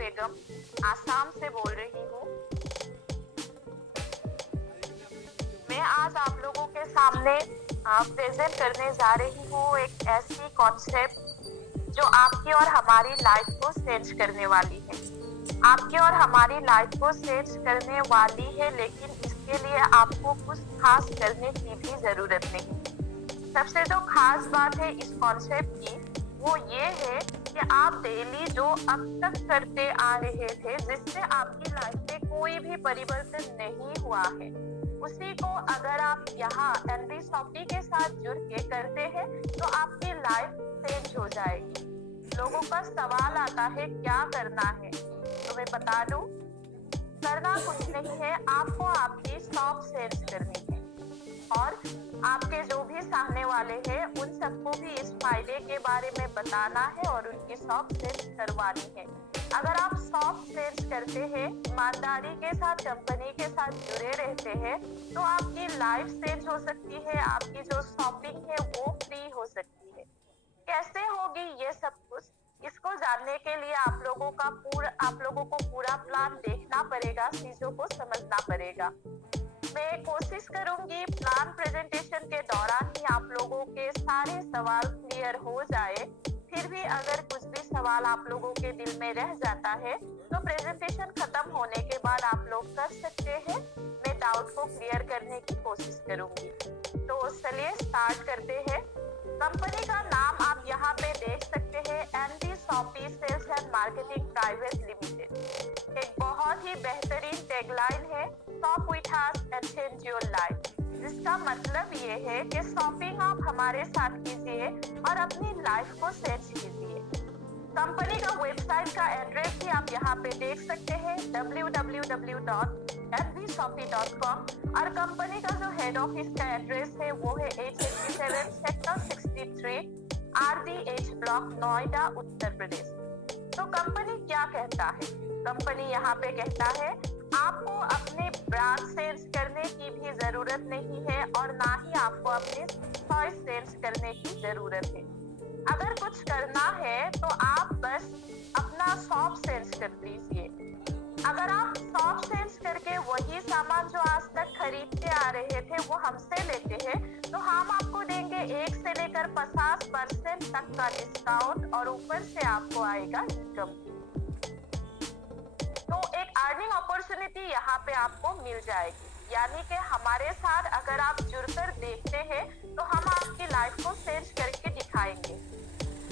बेगम आसाम से बोल रही हूँ। मैं आज आप लोगों के सामने प्रेजेंट करने जा रही हूँ एक ऐसी कॉन्सेप्ट जो आपकी और हमारी लाइफ को चेंज करने वाली है। आपकी और हमारी लाइफ को चेंज करने वाली है, लेकिन इसके लिए आपको कुछ खास करने की भी जरूरत नहीं। सबसे जो खास बात है इस कॉन्सेप्ट की वो ये है कि आप डेली जो अब तक करते आ रहे थे, जिससे आपकी लाइफ में कोई भी परिवर्तन नहीं हुआ है, उसी को अगर आप यहाँ एनवी शॉपी के साथ जुड़ के करते हैं तो आपकी लाइफ चेंज हो जाएगी। लोगों का सवाल आता है क्या करना है, तो मैं बता दूं, करना कुछ नहीं है, आपको आपकी शॉप चेंज करनी है और आपके जो भी सामने वाले हैं उन सबको भी इस फायदे के बारे में बताना है और उनकी शॉप चेंज करवानी है। अगर आप शॉप चेंज करते हैं, ईमानदारी के साथ कंपनी के साथ जुड़े रहते हैं, तो आपकी लाइफ चेंज हो सकती है, आपकी जो शॉपिंग है वो फ्री हो सकती है। कैसे होगी ये सब कुछ, इसको जानने के लिए आप लोगों को पूरा प्लान देखना पड़ेगा, चीजों को समझना पड़ेगा। मैं कोशिश करूंगी प्लान प्रेजेंटेशन के दौरान ही आप लोगों के सारे सवाल क्लियर हो जाए। फिर भी अगर कुछ भी सवाल आप लोगों के दिल में रह जाता है तो प्रेजेंटेशन खत्म होने के बाद आप लोग कर सकते हैं। मैं डाउट को क्लियर करने की कोशिश करूंगी। तो चलिए स्टार्ट करते हैं। कंपनी का नाम आप यहाँ पे देख सकते हैं, NV Shoppy sales and marketing private limited. एक बहुत ही बेहतरीन टैगलाइन है, shop with us and change your life, जिसका मतलब ये है कि शॉपिंग आप हमारे साथ कीजिए और अपनी लाइफ को चेंज कीजिए। कंपनी का वेबसाइट का एड्रेस भी आप यहाँ पे देख सकते हैं, www.nvshopee.com, और कंपनी का जो हेड ऑफिस का एड्रेस है वो है 867 sector 63 RDH block, Noida, Uttar Pradesh. तो कंपनी क्या कहता है? कंपनी यहाँ पे कहता है आपको अपने ब्रांड चेंज करने की भी जरूरत नहीं है और ना ही आपको अपने चॉइस चेंज करने की जरूरत है। अगर कुछ करना है तो आप बस अपना शॉप चेंज कर दीजिए। अगर आप शॉप चेंज करके वही सामान जो आज तक खरीदते आ रहे थे वो हमसे लेते हैं, तो हम आपको देंगे 1 से लेकर 50% तक का डिस्काउंट और ऊपर से आपको आएगा इनकम। तो एक अर्निंग अपॉर्चुनिटी यहाँ पे आपको मिल जाएगी। यानी कि हमारे साथ अगर आप जुड़कर देखते हैं तो हम आपकी लाइफ को चेंज करके दिखाएंगे।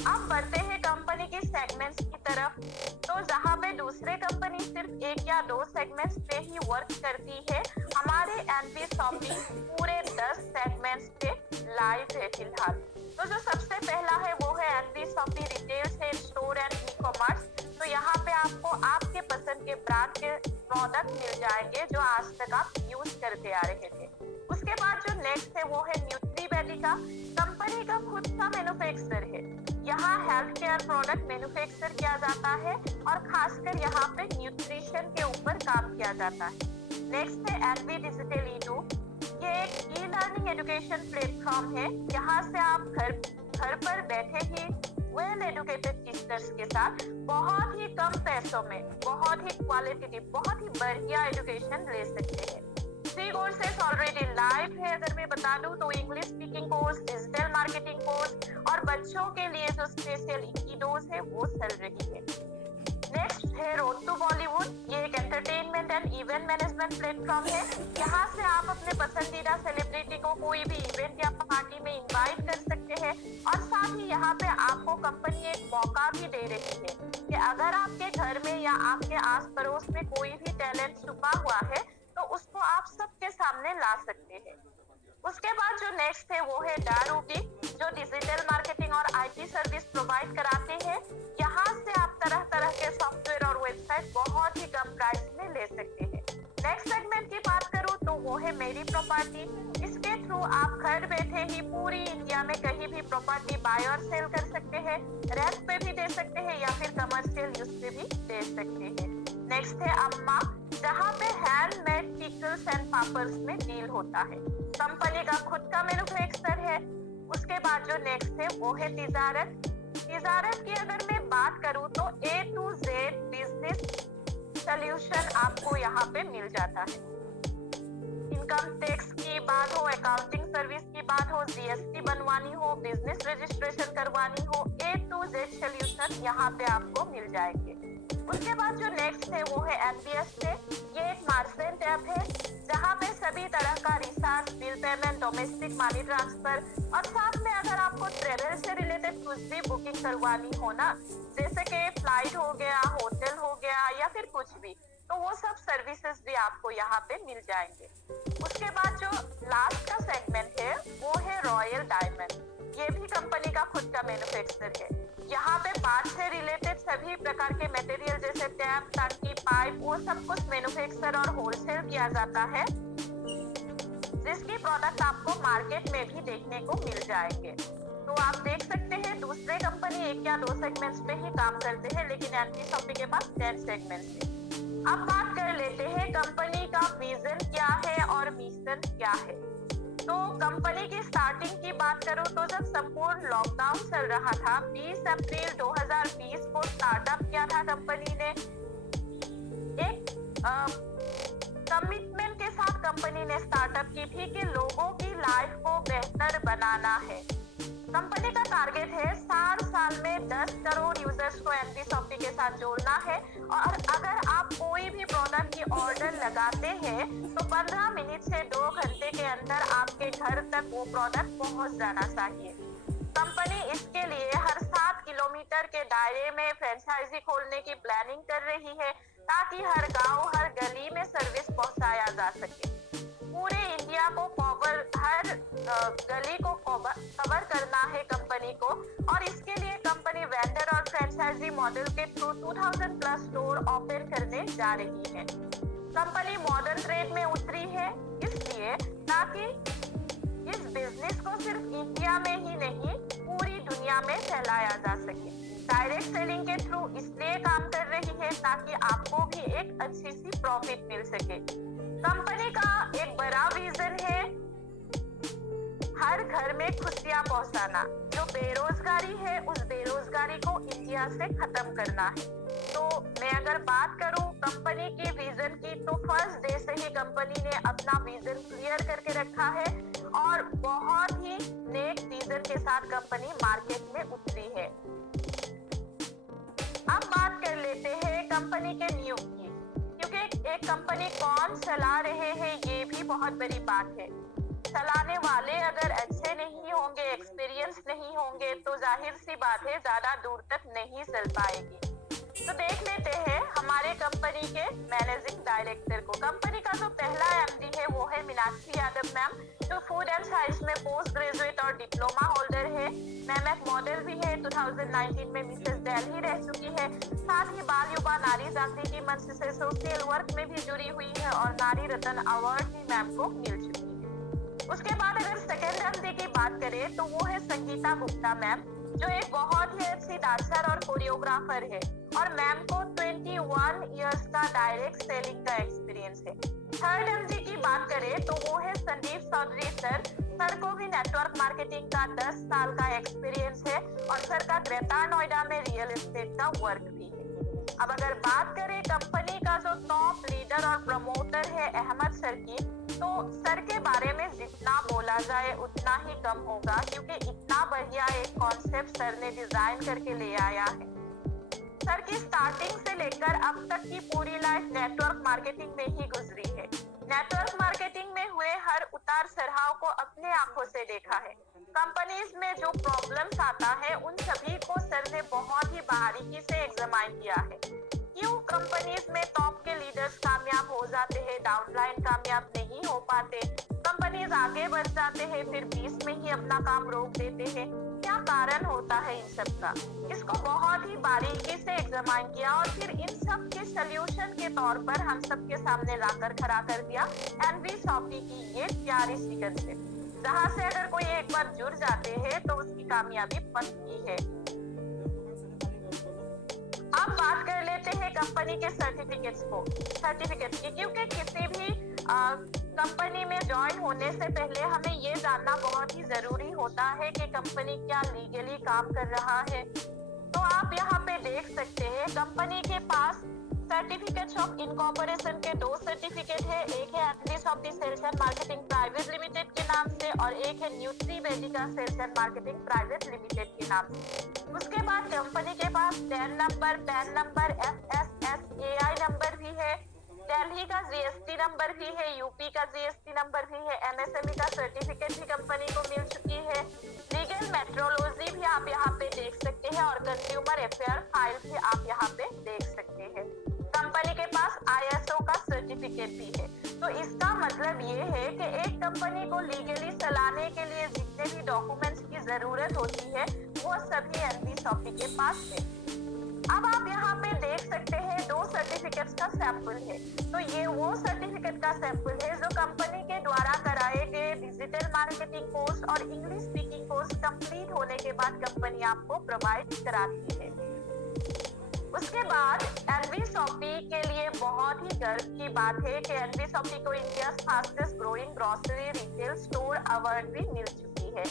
अब बढ़ते हैं कंपनी की सेगमेंट्स की तरफ। तो जहाँ पे दूसरे कंपनी सिर्फ 1 या 2 सेगमेंट्स पे ही वर्क करती है, हमारे एनवी शॉपी पूरे 10 सेगमेंट्स पे लाइव है फिलहाल। तो जो सबसे पहला है वो है NV Shoppy retail sale store and e commerce. तो यहाँ पे आपको आपके पसंद के ब्रांड के प्रोडक्ट मिल जाएंगे जो आज तक आप यूज करते आ रहे थे। उसके बाद जो नेक्स्ट है वो है न्यूट्रीवेलिका। कंपनी का खुद का मैन्युफैक्चर है। यहाँ हेल्थ केयर प्रोडक्ट मैन्युफैक्चर किया जाता है और खासकर यहाँ पे न्यूट्रिशन के ऊपर काम किया जाता है। नेक्स्ट है एनवी डिजिटल ई2। ये एक ई लर्निंग एजुकेशन प्लेटफॉर्म है। यहाँ से आप घर पर बैठे ही वेल एजुकेटेड टीचर्स के साथ बहुत ही कम पैसों में बहुत ही क्वालिटेटिव, बहुत ही बढ़िया एजुकेशन ले सकते हैं। 3 कोर्सेस ऑलरेडी लाइव है। अगर मैं बता दूं तो English speaking course, digital marketing course और बच्चों के लिए जो स्पेशल इक्कीडोज है वो चल रही है। नेक्स्ट है रोड टू बॉलीवुड। ये एक entertainment and event management platform है। यहाँ से आप अपने पसंदीदा सेलिब्रिटी को कोई भी इवेंट या पार्टी में इनवाइट कर सकते हैं और साथ ही यहाँ पे आपको कंपनी एक मौका भी दे रही है कि अगर आपके घर में या आपके आस पड़ोस में कोई भी टैलेंट छुपा हुआ है तो उसको आप सबके सामने ला सकते हैं। उसके बाद जो नेक्स्ट है वो है डारूटी, जो डिजिटल मार्केटिंग और आईटी सर्विस प्रोवाइड कराते हैं। यहाँ से आप तरह तरह के सॉफ्टवेयर और वेबसाइट बहुत ही कम प्राइस में ले सकते हैं। नेक्स्ट सेगमेंट की बात करूँ तो वो है मेरी प्रॉपर्टी। इसके थ्रू आप घर बैठे ही पूरी इंडिया में कहीं भी प्रॉपर्टी बाय और सेल कर सकते हैं, रेंट पे भी दे सकते हैं या फिर कमर्शियल यूज पे भी दे सकते हैं। नेक्स्ट है अम्मा, जहाँ पे हैंडमेड पिकल्स एंड पापर्स में डील होता है। कंपनी का खुद का मैन्युफैक्चर है। उसके बाद जो नेक्स्ट है वो है तिजारत। तिजारत की अगर मैं बात करूँ तो A to Z business solution आपको यहाँ पे मिल जाता है। इनकम टैक्स की बात हो, अकाउंटिंग सर्विस की बात हो, जीएसटी बनवानी हो, बिजनेस रजिस्ट्रेशन करवानी हो, ए टू जेड सोल्यूशन यहाँ पे आपको मिल जाएंगे। उसके बाद जो नेक्स्ट है वो है एनपीएस पे। ये एक मार्सेंट ऐप है जहाँ पे सभी तरह का recharge, bill payment, domestic money transfer और साथ में अगर आपको ट्रेवल से रिलेटेड कुछ भी बुकिंग करवानी हो ना, जैसे कि फ्लाइट हो गया, होटल हो गया या फिर कुछ भी, तो वो सब सर्विसेज भी आपको यहाँ पे मिल जाएंगे। उसके बाद जो लास्ट का सेगमेंट है वो है रॉयल डायमंड। ये भी कंपनी का खुद का मैन्युफैक्चर है। यहाँ पे बात से रिलेटेड सभी प्रकार के मटेरियल जैसे टैप, टंकी, पाइप, वो सब कुछ मैन्युफैक्चर और होलसेल किया जाता है, जिसकी प्रोडक्ट आपको मार्केट में भी देखने को मिल जाएंगे। तो आप देख सकते हैं दूसरे कंपनी एक या दो सेगमेंट्स पे ही काम करते हैं, लेकिन एनपी शॉपी के पास 10 सेगमेंट्स है। अब बात कर लेते हैं कंपनी का विजन क्या है और मिशन क्या है। तो कंपनी की स्टार्टिंग की बात करूं तो जब संपूर्ण लॉकडाउन चल रहा था, 20 अप्रैल 2020 को स्टार्टअप किया था कंपनी ने। एक कमिटमेंट के साथ कंपनी ने स्टार्टअप की थी कि लोगों की लाइफ को बेहतर बनाना है। कंपनी का टारगेट है 4 साल में 10 करोड़ यूजर्स को एनपी शॉपी के साथ जोड़ना है, और अगर आप कोई भी प्रोडक्ट की ऑर्डर लगाते हैं तो 15 मिनट से 2 घंटे के अंदर आपके घर तक वो प्रोडक्ट पहुंच जाना चाहिए। कंपनी इसके लिए हर 7 किलोमीटर के दायरे में फ्रेंचाइजी खोलने की प्लानिंग कर रही है, ताकि हर गांव, हर गली में सर्विस पहुंचाया जा सके। पूरे इंडिया को हर गली को कवर करना है कंपनी को, और इसके लिए कंपनी वेंडर और फ्रेंचाइजी मॉडल के थ्रू 2000 प्लस स्टोर ओपन करने जा रही है। कंपनी मॉडर्न ट्रेड में उतरी है इसलिए ताकि इस बिजनेस को सिर्फ इंडिया में ही नहीं पूरी दुनिया में फैलाया जा सके। डायरेक्ट सेलिंग के थ्रू इसलिए काम कर रही है ताकि आपको भी एक अच्छी सी प्रॉफिट मिल सके। कंपनी का एक बड़ा विजन है हर घर में खुशियां पहुंचाना। जो बेरोजगारी है उस बेरोजगारी को इंडिया से खत्म करना है। तो मैं अगर बात करूं कंपनी की विजन की, तो फर्स्ट डे से ही कंपनी ने अपना विजन क्लियर करके रखा है और बहुत ही नेक विजन के साथ कंपनी मार्केट में उतरी है। अब बात कर लेते हैं कंपनी के नियम की, क्योंकि एक कंपनी कौन चला रहे हैं ये भी बहुत बड़ी बात है। चलाने वाले अगर अच्छे नहीं होंगे, एक्सपीरियंस नहीं होंगे, तो जाहिर सी बात है ज्यादा दूर तक नहीं चल पाएगी। तो देख लेते हैं हमारे कंपनी के मैनेजिंग डायरेक्टर को। कंपनी का जो पहला एमडी है वो है मीनाक्षी यादव मैम, जो फूड एंड साइंस में पोस्ट ग्रेजुएट और डिप्लोमा होल्डर है। मैम एक मॉडल भी है, 2019 में मिसेस दिल्ली रह चुकी है। साथ ही बाल युवा नारी जागृति की मंच से सोशल वर्क में भी जुड़ी हुई है और नारी रत्न अवार्ड भी मैम को मिल चुकी है। उसके बाद अगर सेकेंड एमडी की बात करें तो वो है संगीता गुप्ता मैम, जो एक बहुत ही अच्छी डांसर और कोरियोग्राफर है, और मैम को 21 इयर्स का डायरेक्ट सेलिंग का एक्सपीरियंस है। थर्ड एमडी की बात करें तो वो है संदीप चौधरी सर। सर को भी नेटवर्क मार्केटिंग का 10 साल का एक्सपीरियंस है, और सर का ग्रेटर नोएडा में रियल एस्टेट का वर्क भी है। अब अगर बात करें कंपनी का जो टॉप लीडर और प्रमोटर है अहमद सर की, तो सर के बारे में जितना बोला जाए उतना ही कम होगा, क्योंकि इतना बढ़िया एक कॉन्सेप्ट सर ने डिजाइन करके ले आया है। सर की स्टार्टिंग से लेकर अब तक की पूरी लाइफ नेटवर्क मार्केटिंग में ही गुजरी है। नेटवर्क मार्केटिंग में हुए हर उतार चढ़ाव को अपने आंखों से देखा है। कंपनीज में जो प्रॉब्लम्स आता है उन सभी को सर ने बहुत ही बारीकी से एग्जामाइन किया है। क्यों कंपनीज में टॉप के लीडर्स कामयाब हो जाते हैं, डाउनलाइन कामयाब नहीं हो पाते, कंपनीज आगे बढ़ जाते हैं फिर बीच में ही अपना काम रोक देते हैं, क्या कारण होता है इन सब का, इसको बहुत ही बारीकी से एग्जामाइन किया और फिर इन सब के सल्यूशन के तौर पर हम सब के सामने लाकर खड़ा कर दिया एनपी शॉपी की ये प्यारी सी कंसेप्ट, जहाँ से अगर कोई एक बार जुड़ जाते हैं तो उसकी कामयाबी पक्की है। अब बात कर लेते हैं कंपनी के सर्टिफिकेट्स की, क्योंकि किसी भी कंपनी में ज्वाइन होने से पहले हमें ये जानना बहुत ही जरूरी होता है कि कंपनी क्या लीगली काम कर रहा है। तो आप यहाँ पे देख सकते हैं कंपनी के पास सर्टिफिकेट्स ऑफ ऑफ इनकॉर्पोरेशन के 2 सर्टिफिकेट है, एक है NV Shoppy sales and marketing private limited के नाम से और एक है Nutri Vedika sales and marketing private limited के नाम से। उसके बाद कंपनी के पास पैन नंबर, FSSAI नंबर भी है, दिल्ली का जीएसटी नंबर भी है, यूपी का जीएसटी नंबर भी है, एमएसएमई का सर्टिफिकेट भी कंपनी को मिल चुकी है, लीगल मेट्रोलॉजी भी आप यहाँ पे देख सकते हैं और कंज्यूमर अफेयर फाइल भी आप यहाँ पे देख सकते हैं। कंपनी के पास ISO का सर्टिफिकेट भी है। तो इसका मतलब ये है कि एक कंपनी को लीगली चलाने के लिए जितने भी डॉक्यूमेंट्स की जरूरत होती है वो सभी एनवी शॉपी के पास है। अब आप यहाँ पे देख सकते हैं 2 सर्टिफिकेट्स का सैंपल है। तो ये वो सर्टिफिकेट का सैंपल है जो कंपनी के द्वारा कराए गए डिजिटल मार्केटिंग कोर्स और इंग्लिश स्पीकिंग कोर्स कंप्लीट होने के बाद कंपनी आपको प्रोवाइड कराती है। उसके बाद एनवी शॉपी के लिए बहुत ही गर्व की बात है कि एनवी शॉपी को India fastest growing grocery retail store award भी मिल चुकी है।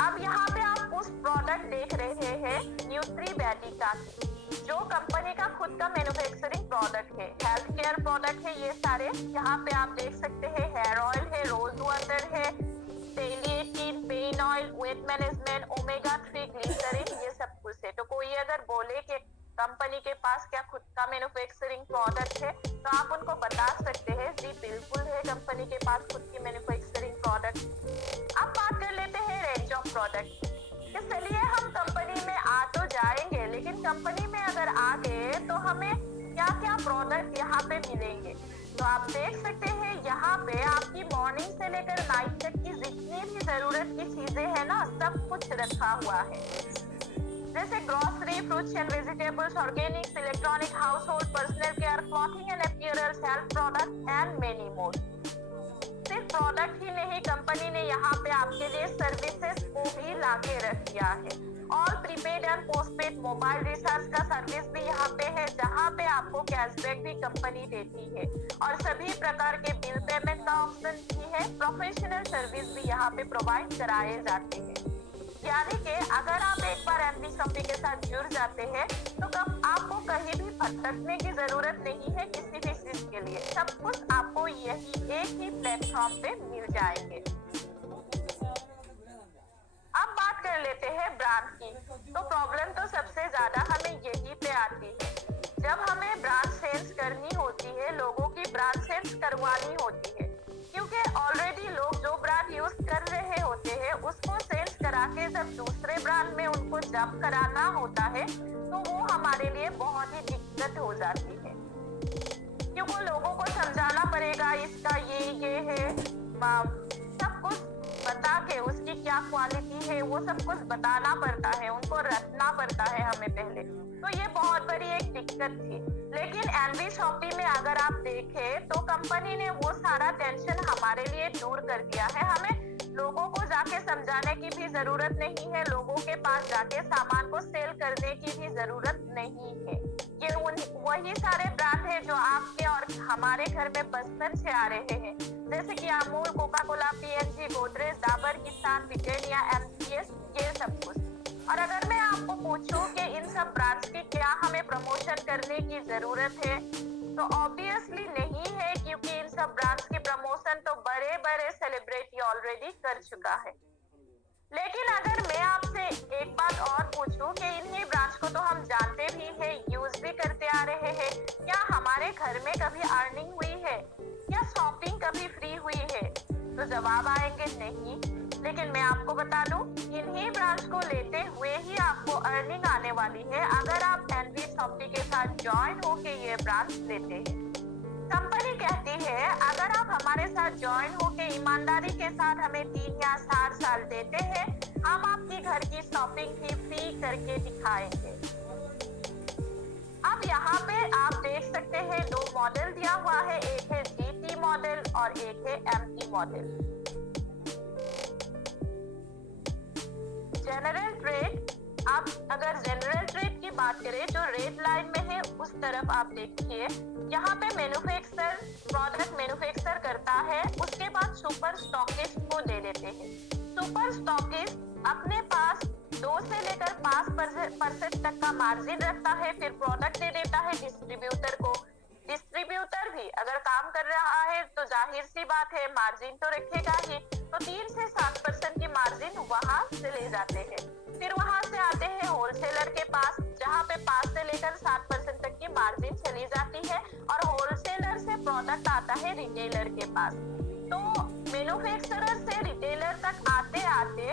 अब यहाँ पे आप उस प्रोडक्ट देख रहे हैं न्यूट्री वेदिका, जो कंपनी का खुद का मैन्युफैक्चरिंग प्रोडक्ट है, हेल्थ केयर प्रोडक्ट है ये सारे। यहाँ पे आप देख सकते हैं हेयर ऑयल है, रोज वाटर है, टेलिएटिन, pain oil, weight management, omega 3 glycerine, ये सब कुछ है। तो कोई अगर बोले कि कंपनी के पास क्या खुद का मैन्युफैक्चरिंग प्रोडक्ट है तो आप उनको बता सकते हैं जी बिल्कुल है, कंपनी के पास खुद की मैन्युफैक्चरिंग प्रोडक्ट। अब बात कर लेते हैं रेंज ऑफ प्रोडक्ट। चलिए हम कंपनी में आ तो जाएंगे, लेकिन कंपनी में अगर आ गए तो हमें क्या क्या प्रोडक्ट यहाँ पे मिलेंगे। तो आप देख सकते हैं यहाँ पे आपकी मॉर्निंग से लेकर नाइट तक की जितनी भी जरूरत की चीजें हैं ना, सब कुछ रखा हुआ है। जैसे grocery, fruits and vegetables, Organics, electronic, house hold, personal care, clothing and appearance, health product and many more. सिर्फ प्रोडक्ट ही नहीं, कंपनी ने यहाँ पे आपके लिए सर्विसेज को भी लाके रख दिया है। All prepaid and postpaid mobile recharge का सर्विस भी यहाँ पे है, जहाँ पे आपको कैशबैक भी कंपनी देती है और सभी प्रकार के बिल पेमेंट का ऑप्शन भी है। प्रोफेशनल सर्विस भी यहाँ पे प्रोवाइड कराए जाते हैं। यानी कि अगर आप एक बार एनवी शॉपी के साथ जुड़ जाते हैं तो कब आपको कहीं भी भटकने की जरूरत नहीं है किसी भी चीज के लिए, सब कुछ आपको यही एक ही प्लेटफॉर्म पे मिल जाएंगे। अब बात कर लेते हैं ब्रांड की। तो प्रॉब्लम तो सबसे ज्यादा हमें यही पे आती है, जब हमें ब्रांड सेल्स करनी होती है, लोगों की ब्रांड सेल्स करवानी होती है, क्योंकि ऑलरेडी लोग जो ब्रांड यूज कर रहे होते हैं उसको सेल्स करा के जब दूसरे ब्रांड में उनको जब कराना होता है तो वो हमारे लिए बहुत ही दिक्कत हो जाती है, क्योंकि लोगों को समझाना पड़ेगा इसका ये है, सब कुछ बता के उसकी क्या क्वालिटी है वो सब कुछ बताना पड़ता है, उनको रखना पड़ता है हमें पहले। तो ये बहुत बड़ी एक दिक्कत थी। लेकिन एनवी शॉपी में अगर आप देखें तो कंपनी ने वो सारा टेंशन हमारे लिए दूर कर दिया है। हमें लोगों को जाके समझाने की भी जरूरत नहीं है, लोगों के पास जाके सामान को सेल करने की भी जरूरत नहीं है। ये वही सारे ब्रांड है जो आपके और हमारे घर में बचपन से आ रहे हैं, जैसे कि Amul, Coca Cola, PNG, Godrej, Dabur, किसान, ब्रिटानिया, MCS, ये सब कुछ। और अगर मैं आपको पूछूं कि इन सब ब्रांड्स की क्या हमें प्रमोशन करने की जरूरत है, तो ऑब्वियसली नहीं है, क्योंकि इन सब ब्रांड्स की प्रमोशन तो बड़े बड़े सेलिब्रिटी ऑलरेडी कर चुका है। लेकिन अगर मैं आपसे एक बात और पूछूं कि इन्हीं ब्रांड्स को तो हम जानते भी हैं, यूज भी करते आ रहे हैं, क्या हमारे घर में कभी अर्निंग हुई है, क्या शॉपिंग कभी फ्री हुई है? तो जवाब आएंगे नहीं। लेकिन मैं आपको बता दूं, इन्हीं ब्रांड्स को लेते हुए ही आपको अर्निंग आने वाली है अगर आप एनवी शॉपी के साथ ज्वाइन होके ये ब्रांड्स लेते हैं। कंपनी कहती है अगर आप हमारे साथ ज्वाइन होके ईमानदारी के साथ हमें 3 या 4 साल देते हैं, हम आपकी घर की शॉपिंग भी फ्री करके दिखाएंगे। अब यहाँ पे आप देख सकते हैं 2 मॉडल दिया हुआ है, एक है GT मॉडल और एक है MT मॉडल। जनरल ट्रेड, आप अगर जनरल ट्रेड की बात करें जो रेड लाइन में है उस तरफ आप देखिए, यहाँ पे मैन्युफैक्चर प्रोडक्ट मैन्युफैक्चर करता है, उसके बाद सुपर स्टॉकिस्ट को दे देते हैं। सुपर स्टॉकिस्ट अपने पास 2 से लेकर 5% तक का मार्जिन रखता है, फिर प्रोडक्ट दे देता है डिस्ट्रीब्यूटर को। डिस्ट्रीब्यूटर भी अगर काम कर रहा है तो जाहिर सी बात है मार्जिन तो रखेगा ही, तो 3 से 7% की मार्जिन वहां से ले जाते हैं। फिर वहां से आते हैं होलसेलर के पास, जहां पे 5 से लेकर 7% तक की मार्जिन चली जाती है, और होलसेलर से प्रोडक्ट आता है रिटेलर के पास। तो मैन्युफैक्चरर से रिटेलर तक आते आते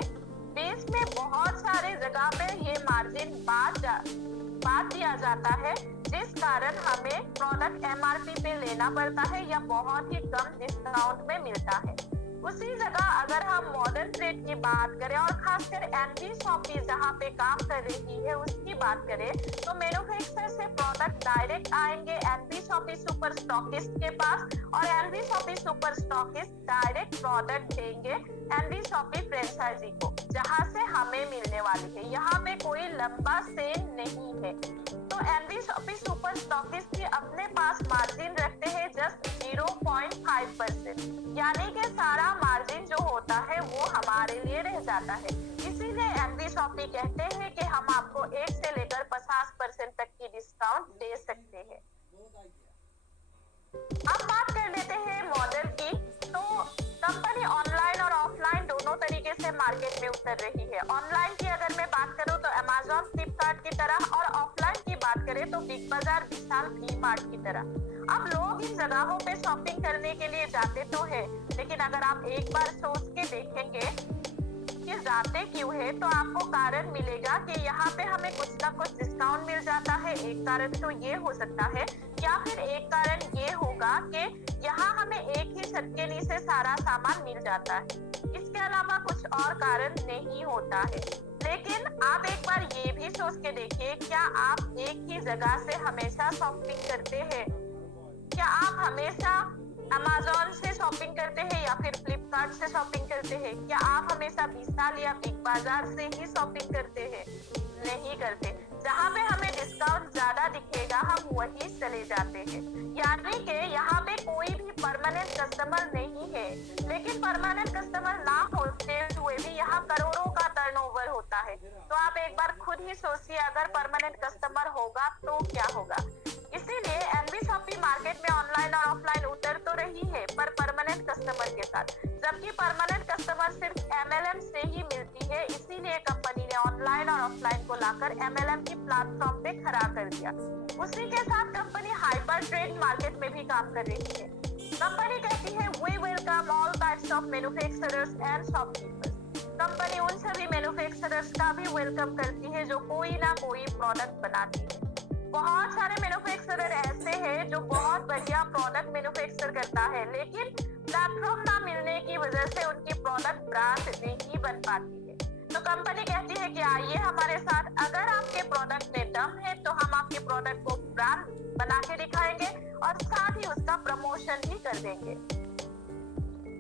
बीच में बहुत सारे जगह पे ये मार्जिन बांट दिया जाता है, जिस कारण हमें प्रोडक्ट एमआरपी पे लेना पड़ता है या बहुत ही कम डिस्काउंट में मिलता है। उसी जगह अगर हम मॉडर्न ट्रेड की बात करें और खासकर एनवी शॉपी जहाँ पे काम कर रही है उसकी बात करें, तो मैन्युफैक्चरर से प्रोडक्ट डायरेक्ट आएंगे एनवी शॉपी सुपर स्टॉकिस्ट के पास, और NV Shoppy super stockist direct product देंगे एनवी शॉपी फ्रेंचाइजी को, जहाँ से हमें मिलने वाली है। यहाँ पे कोई लंबा सेल नहीं है। तो एनवी शॉपी सुपर स्टॉकिस्ट भी अपने पास मार्जिन रखते हैं जस्ट 0.5%, यानी कि सारा मार्जिन जो होता है वो हमारे लिए रह जाता है। इसीलिए एनवी शॉपी कहते हैं कि हम आपको 1 से लेकर 50% तक की डिस्काउंट दे सकते हैं। अब बात कर लेते हैं मॉडल की। तो कंपनी ऑनलाइन और ऑफलाइन दोनों तरीके से मार्केट में उतर रही है। ऑनलाइन की अगर मैं बात करूं तो अमेज़न, फ्लिपकार्ट की तरह, और ऑफलाइन की बात करें तो बिग बाजार, विशाल, वी मार्ट की तरह। अब लोग इन जगहों पे शॉपिंग करने के लिए जाते तो है, लेकिन अगर आप एक बार सोच के देखेंगे कि जाते क्यों है, तो आपको कारण मिलेगा कि यहाँ पे हमें कुछ ना कुछ डिस्काउंट मिल जाता है। एक कारण तो ये हो सकता है, या फिर एक कारण ये होगा कि यहाँ हमें एक ही छत के नीचे सारा सामान मिल जाता है। इसके अलावा कुछ और कारण नहीं होता है। लेकिन आप एक बार ये भी सोच के देखिए, क्या आप एक ही जगह से हमेशा शॉपिंग करते हैं? क्या आप हमेशा अमेज़न से शॉपिंग करते हैं या फिर फ्लिपकार्ट से शॉपिंग करते हैं? क्या आप हमेशा विशाल या बिग बाजार से ही शॉपिंग करते हैं? नहीं करते। जहाँ पे हमें डिस्काउंट ज्यादा दिखेगा हम वहीं चले जाते हैं। यानी कि यहाँ पे कोई भी परमानेंट कस्टमर नहीं है, लेकिन परमानेंट कस्टमर ना होते हुए भी यहाँ करोड़ों का टर्नओवर होता है। तो आप एक बार खुद ही सोचिए, अगर परमानेंट कस्टमर होगा तो क्या होगा। इसीलिए एनवी शॉपी मार्केट में ऑनलाइन और ऑफलाइन उतर तो रही है, पर परमानेंट कस्टमर के साथ, जबकि परमानेंट कस्टमर सिर्फ एमएलएम से ही मिलती है। इसीलिए कंपनी ने ऑनलाइन और ऑफलाइन को लाकर एमएलएम की प्लेटफॉर्म पे खड़ा कर दिया। उसी के साथ कंपनी हाइपर ट्रेड मार्केट में भी काम कर रही है। कंपनी कहती है we welcome all types of manufacturers and shopkeepers. Company उन सभी मैन्युफैक्चरर्स का भी वेलकम करती है जो कोई ना कोई प्रोडक्ट बनाती है। बहुत सारे मैन्युफैक्चरर ऐसे हैं जो बहुत बढ़िया प्रोडक्ट मैन्युफैक्चर करता है, लेकिन प्लेटफॉर्म ना मिलने की वजह से उनकी प्रोडक्ट ब्रांड नहीं बन पाती है। तो कंपनी कहती है कि आइए हमारे साथ, अगर आपके प्रोडक्ट में दम है तो हम आपके प्रोडक्ट को ब्रांड बना के दिखाएंगे और साथ ही उसका प्रमोशन भी कर देंगे।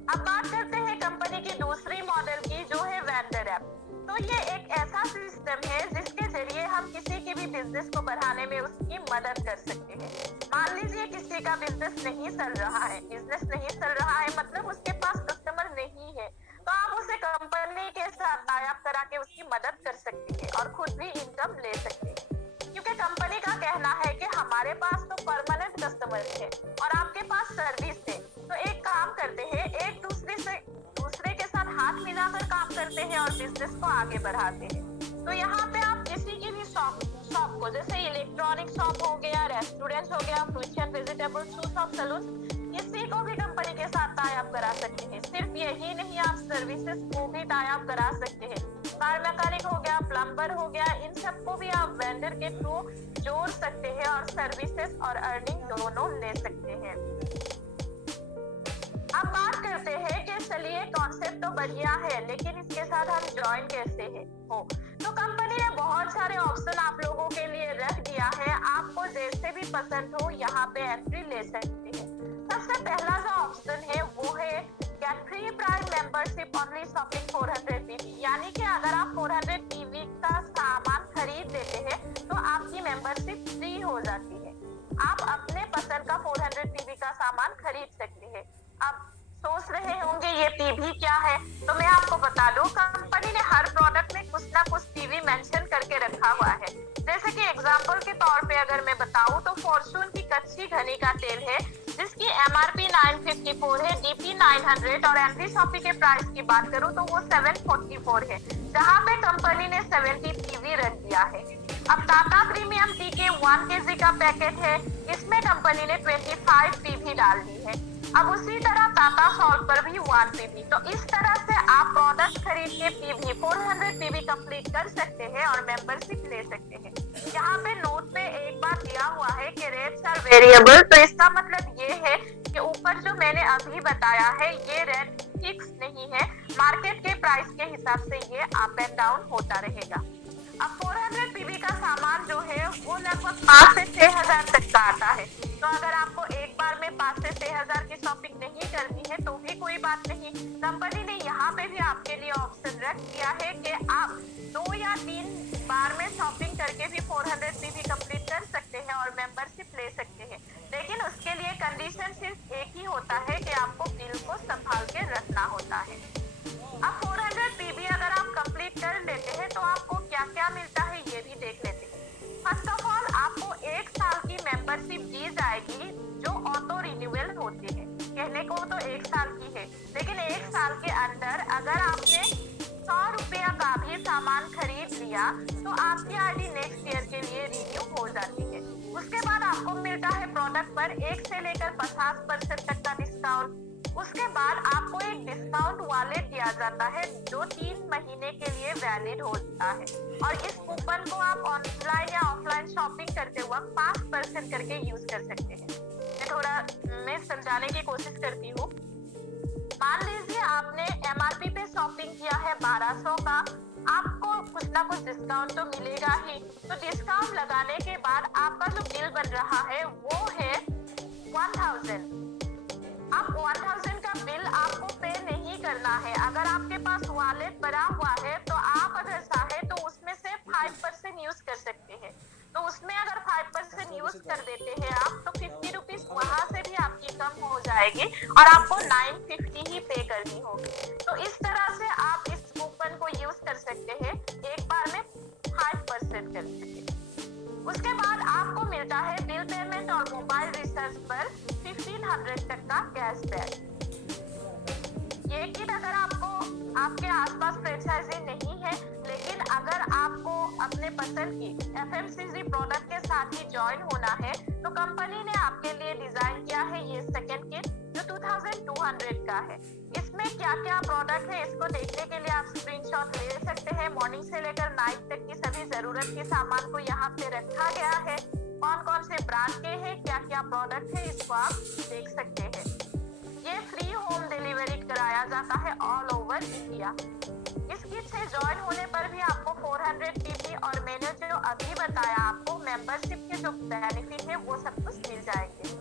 अब बात करते हैं कंपनी की दूसरी मॉडल की, जो है वेंडर ऐप। तो ये एक ऐसा सिस्टम है जिसके जरिए हम किसी के भी बिजनेस को बढ़ाने में उसकी मदद कर सकते हैं। मान लीजिए किसी का बिजनेस नहीं चल रहा है, मतलब उसके पास कस्टमर नहीं है, तो आप उसे कंपनी के साथ टाई अप करा के उसकी मदद कर सकते हैं और खुद भी इनकम ले सकते हैं। क्योंकि कंपनी का कहना है कि हमारे पास तो परमानेंट कस्टमर है और आपके पास सर्विस है, तो एक काम करते हैं, एक दूसरे के साथ हाथ मिलाकर काम करते हैं और बिजनेस को आगे बढ़ाते हैं। तो यहाँ पे आप किसी की भी शॉप को, जैसे इलेक्ट्रॉनिक शॉप हो गया, रेस्टोरेंट हो गया, fruits and vegetables, shoes of salon, किसी को भी कंपनी के साथ टाई अप करा सकते हैं। सिर्फ यही नहीं, आप सर्विसेज को भी टाई अप करा सकते हैं। कार मैकेनिक हो गया, प्लम्बर हो गया, इन सबको भी आप वेंडर के थ्रू जोड़ सकते हैं और सर्विसेज और अर्निंग दोनों ले सकते हैं। अब बात करते हैं कि चलिए कॉन्सेप्ट तो बढ़िया है, लेकिन इसके साथ हम ज्वाइन कैसे हो। तो कंपनी ने बहुत सारे ऑप्शन आप लोगों के लिए रख दिया है, आपको जैसे भी पसंद हो यहाँ पे एंट्री ले सकते हैं। सबसे पहला जो ऑप्शन है वो है get free prime membership only shopping 400 PV, यानी कि अगर आप 400 पीवी का सामान खरीद लेते हैं तो आपकी मेंबरशिप फ्री हो जाती है। आप अपने पसंद का 400 पीवी का सामान खरीद सकते हैं। अब सोच रहे होंगे ये पीवी क्या है, तो मैं आपको बता दूं कंपनी ने हर प्रोडक्ट में कुछ ना कुछ पीवी मेंशन करके रखा हुआ है। जैसे कि एग्जांपल के तौर पे अगर मैं बताऊं तो फॉर्चून की कच्ची घनी का तेल है जिसकी एमआरपी 954 है, डीपी 900 और एंट्री शॉपी के प्राइस की बात करूं तो वो 744 है, जहां पे कंपनी ने 70 पीवी रख दिया है। अब टाटा प्रीमियम टी के 1 केजी का पैकेट है, इसमें कंपनी ने 25 पीवी डाल दी है। अब उसी तरह टाटा सॉल्ट पर भी 1 पीवी। तो इस तरह से आप प्रोडक्ट खरीद के पीवी 400 पीवी कंप्लीट कर सकते हैं और मेंबरशिप ले सकते हैं। यहाँ पे नोट पे एक बात दिया हुआ है कि रेट्स आर वेरिएबल, तो इसका मतलब ये है कि ऊपर जो मैंने अभी बताया है ये रेट फिक्स नहीं है, मार्केट के प्राइस के हिसाब से ये अप एंड डाउन होता रहेगा। अब 400 पीवी का सामान जो है वो लगभग 5 से 6 हजार तक का आता है। तो अगर आपको एक बार में 5 से 6 हजार की शॉपिंग नहीं करनी है तो भी कोई बात नहीं, कंपनी ने यहाँ पे भी आपके लिए ऑप्शन रख दिया है कि आप 2 या 3 बार में शॉपिंग करके भी 400 पीवी कंप्लीट कर सकते हैं और मेंबरशिप ले सकते हैं। लेकिन उसके लिए कंडीशन सिर्फ एक ही होता है कि आपको बिल को संभाल के रखना होता है। अब 400 पीवी अगर आप कंप्लीट कर लेते हैं तो आपको क्या क्या मिलता है ये भी देख लेते हैं। फर्स्ट ऑफ ऑल आपको 1 साल की मेंबरशिप दी जाएगी जो ऑटो रिन्यूअल होती है। कहने को तो 1 साल की है, लेकिन 1 साल के अंदर अगर आपने 100 रुपया का भी सामान खरीद लिया तो आपकी आईडी नेक्स्ट ईयर के लिए रिन्यू हो जाती है। उसके बाद आपको मिलता है प्रोडक्ट पर 1 से लेकर 50% तक का डिस्काउंट। उसके बाद आपको एक डिस्काउंट वॉलेट दिया जाता है जो 3 महीने के लिए वैलिड होता है और इस कूपन को आप ऑनलाइन या ऑफलाइन शॉपिंग करते वक्त 5% करके यूज कर सकते हैं। मैं समझाने की कोशिश करती हूँ। मान लीजिए आपने एमआरपी पे शॉपिंग किया है 1200 का, आपको कुछ ना कुछ डिस्काउंट तो मिलेगा ही। तो डिस्काउंट लगाने के बाद आपका जो बिल बन रहा है वो है 1000। अब 1000 का बिल आपको पे नहीं करना है। अगर आपके पास वॉलेट बना हुआ है तो आप अगर चाहे तो उसमें से 5% यूज कर सकते हैं। तो उसमें अगर 5% यूज कर देते हैं आप तो 50 रुपीज वहां से भी आपकी कम हो जाएगी और आपको 950 ही पे करनी होगी। तो इस तरह से आप इस कूपन को यूज कर सकते हैं, एक बार में 5% कर सकते हैं। उसके बाद आपको मिलता है बिल पेमेंट और मोबाइल रिचार्ज पर 1500 तक का कैशबैक। ये किट अगर आपको आपके आसपास फ्रेंचाइजी नहीं है, लेकिन अगर आपको अपने पसंद की एफएमसीजी प्रोडक्ट के साथ ही ज्वाइन होना है तो कंपनी ने आपके लिए डिजाइन किया है ये सेकंड किट जो 2200 का है। इसमें क्या क्या प्रोडक्ट है इसको देखने के लिए आप स्क्रीनशॉट ले सकते हैं। मॉर्निंग से लेकर नाइट तक की सभी जरूरत के सामान को यहाँ पे रखा गया है। कौन कौन से ब्रांड के हैं, क्या क्या प्रोडक्ट है इसको आप देख सकते हैं। ये फ्री होम डिलीवरी कराया जाता है ऑल ओवर इंडिया। इस किट से ज्वाइन होने पर भी आपको 400 पीवी और मैंने जो अभी बताया आपको मेंबरशिप के जो बेनिफिट है वो सब कुछ मिल जाएंगे।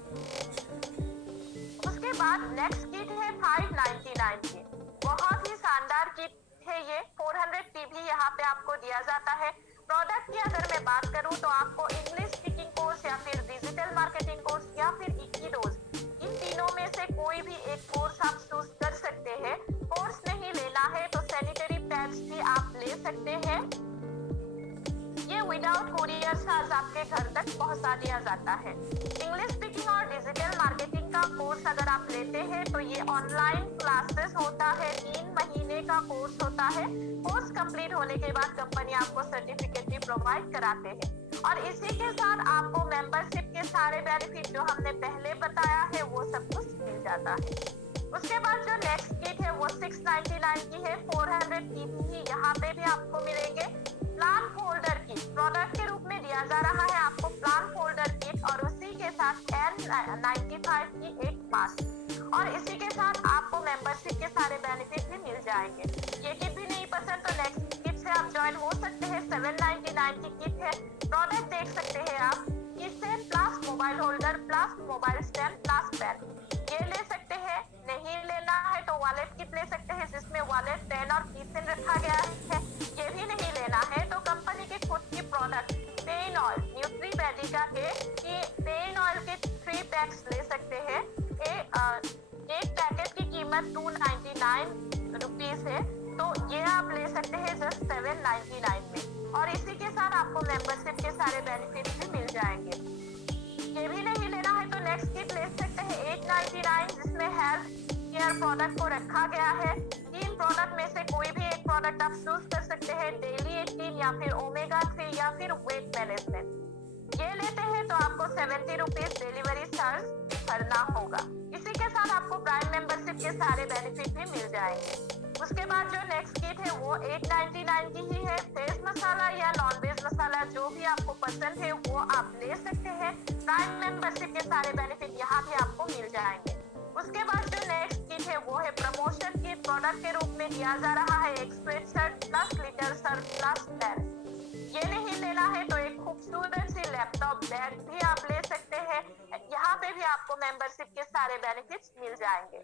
उसके बाद नेक्स्ट किट है 599 की। बहुत ही शानदार किट है ये। 400 पीवी यहाँ पे आपको दिया जाता है। प्रोडक्ट की अगर मैं बात करूँ तो आपको इंग्लिश स्पीकिंग कोर्स या फिर डिजिटल मार्केटिंग कोर्स या फिर इक्विडोज, इन तीनों में से कोई भी एक कोर्स आप चूज कर सकते हैं। कोर्स नहीं लेना है तो सैनिटरी पैड्स भी आप ले सकते हैं। ये विदाउट कुरियर चार्ज आपके घर तक पहुंचा दिया जाता है। इंग्लिश स्पीकिंग और डिजिटल मार्केटिंग का कोर्स अगर आप लेते हैं तो ये ऑनलाइन क्लासेस होता है, 3 महीने का कोर्स होता है। कोर्स कंप्लीट होने के बाद कंपनी आपको सर्टिफिकेट भी प्रोवाइड कराते हैं और इसी के साथ आपको मेंबरशिप के सारे बेनिफिट जो हमने पहले बताया है वो सब कुछ मिल जाता है। उसके बाद जो नेक्स्ट किट है वो 699 की है। 400 पीवी ही यहाँ पे भी आपको मिलेंगे। प्लान फोल्डर किट प्रोडक्ट के रूप में दिया जा रहा है आपको प्लान फोल्डर किट और उसी के साथ N95 की एक मास्क और इसी के साथ आपको मेंबरशिप के सारे बेनिफिट भी मिल जाएंगे। ये किट भी नहीं पसंद तो नेक्स्ट किट से आप ज्वाइन हो सकते हैं। 799 की किट है। प्रोडक्ट देख सकते हैं आप, keychain plus mobile holder plus mobile stand plus pen, ये ले सकते हैं। नहीं लेना है तो वॉलेट किट ले सकते हैं जिसमें वॉलेट, पेन और कीचेन रखा गया है। ये भी नहीं लेना है तो कंपनी के खुद की प्रोडक्ट पेन ऑयल न्यूट्री वेदिका के पेन ऑयल के 3 पैक्स ले सकते हैं। एक पैकेट की कीमत इसका 299 रुपीज है, तो ये आप ले सकते हैं जस्ट 799 में। और इसी के साथ आपको मेंबरशिप के सारे बेनिफिट भी मिल जाएंगे। ये भी नहीं लेना है तो नेक्स्ट किट ले सकते हैं 899, जिसमें हेल्थ केयर प्रोडक्ट को रखा गया है। 3 प्रोडक्ट में से कोई भी एक प्रोडक्ट आप चूज कर सकते हैं, डेली 18 या फिर ओमेगा 3 या फिर वेट मैनेजमेंट। ये लेते हैं तो आपको 70 रुपीज डिलीवरी चार्ज भरना होगा। इसी के साथ आपको प्राइम मेंबरशिप के सारे बेनिफिट भी मिल जाएंगे। उसके बाद जो नेक्स्ट किट है वो 899 की ही है। वेज मसाला या नॉन वेज मसाला जो भी आपको पसंद है वो आप ले सकते हैं। प्राइम मेंबरशिप के सारे बेनिफिट यहाँ भी आपको मिल जाएंगे। उसके बाद जो नेक्स्ट किट है वो है प्रमोशन किट। प्रोडक्ट के रूप में दिया जा रहा है एक sweatshirt plus little shirt plus pen. ये नहीं लेना है तो एक खूबसूरत सी लैपटॉप बैग भी आप ले सकते हैं। यहाँ पे भी आपको मेंबरशिप के सारे बेनिफिट्स मिल जाएंगे।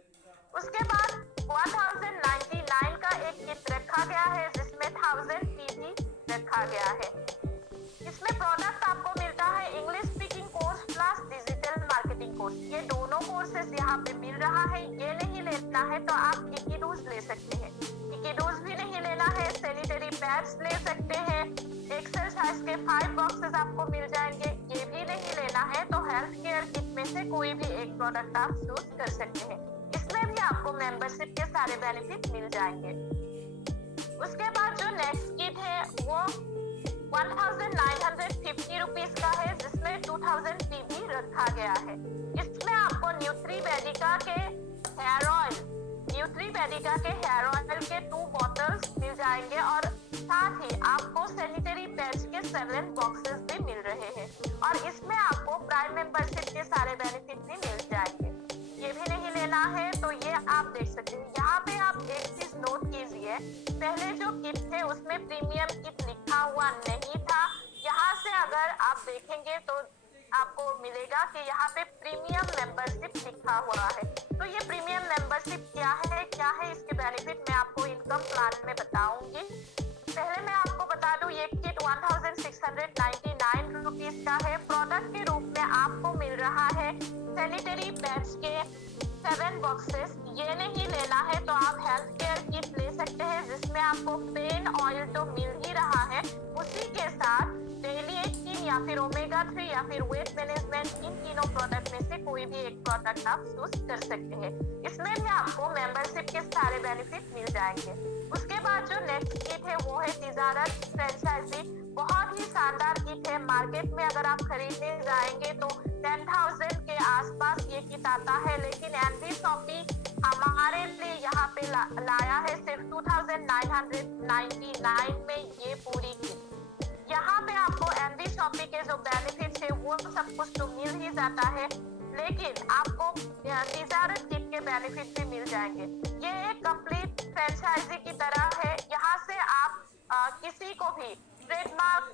उसके बाद 1099 का एक किट रखा गया है, जिसमें 1000 पीवी रखा गया है। इसमें प्रोडक्ट आपको मिलता है English speaking course plus digital marketing course. ये दोनों कोर्सेस यहाँ पे मिल रहा है। ये नहीं लेना है तो आप इकीडूज ले सकते हैं। इकीडूज भी नहीं लेना है, सैनिटरी पैड्स ले सकते हैं। एक्सरसाइज के 5 बॉक्सेस आपको मिल जाएंगे। ये भी नहीं लेना है तो हेल्थ केयर किट में से कोई भी एक प्रोडक्ट आप चूज कर सकते हैं। इसमें भी आपको मेंबरशिप के सारे बेनिफिट मिल जाएंगे। उसके बाद जो नेक्स्ट किट है वो 1950 रुपीज का है, जिसमें 2000 पीवी रखा गया है। इसमें आपको न्यूट्रीवेदिका के हेयर ऑयल के 2 बॉटल्स मिल जाएंगे और साथ ही आपको सैनिटरी पैड्स के 7 बॉक्सेस भी मिल रहे हैं। और इसमें आपको प्राइम मेंबरशिप के सारे बेनिफिट भी मिल जाएंगे। ये भी नहीं लेना है तो ये आप देख सकते हैं। यहाँ पे आप एक चीज नोट कीजिए, पहले जो किट थे उसमें प्रीमियम किट लिखा हुआ नहीं था। यहाँ से अगर आप देखेंगे तो आपको मिलेगा कि यहाँ पे प्रीमियम मेंबरशिप लिखा हुआ है। तो ये प्रीमियम मेंबरशिप क्या है इसके बेनिफिट मैं आपको इनकम प्लान में बताऊंगी। पहले मैं आपको बता दूं ये किट 1699 रुपीज का है। प्रोडक्ट के रूप में आपको मिल रहा है सैनिटरी पैड्स के 7 बॉक्सेस। ये नहीं लेना है तो आप हेल्थ केयर किट ले सकते हैं, जिसमें आपको पेन ऑयल तो मिल ही रहा है, उसी के साथ डेली 18 या फिर ओमेगा 3 या फिर वेट मैनेजमेंट, इन तीनों प्रोडक्ट में से कोई भी एक प्रोडक्ट आप चूज कर सकते हैं। इसमें भी आपको मेंबरशिप के सारे बेनिफिट मिल जाएंगे। उसके बाद जो नेक्स्ट किट है वो है तिजारत फ्रेंचाइजी। बहुत ही शानदार किट है। मार्केट में अगर आप खरीदने जाएंगे तो 10,000 के आसपास ये किट आता है, लेकिन एनवी शॉपी हमारे लिए यहाँ पे लाया है सिर्फ 2999 में ये पूरी किट। यहाँ पे आपको एनवी शॉपी के जो बेनिफिट्स है वो सब कुछ तो मिल ही जाता है, लेकिन आपको तिजारत किट के बेनिफिट भी मिल जाएंगे। ये एक कंप्लीट फ्रेंचाइजी की तरह है। यहाँ से आप किसी को भी ट्रेडमार्क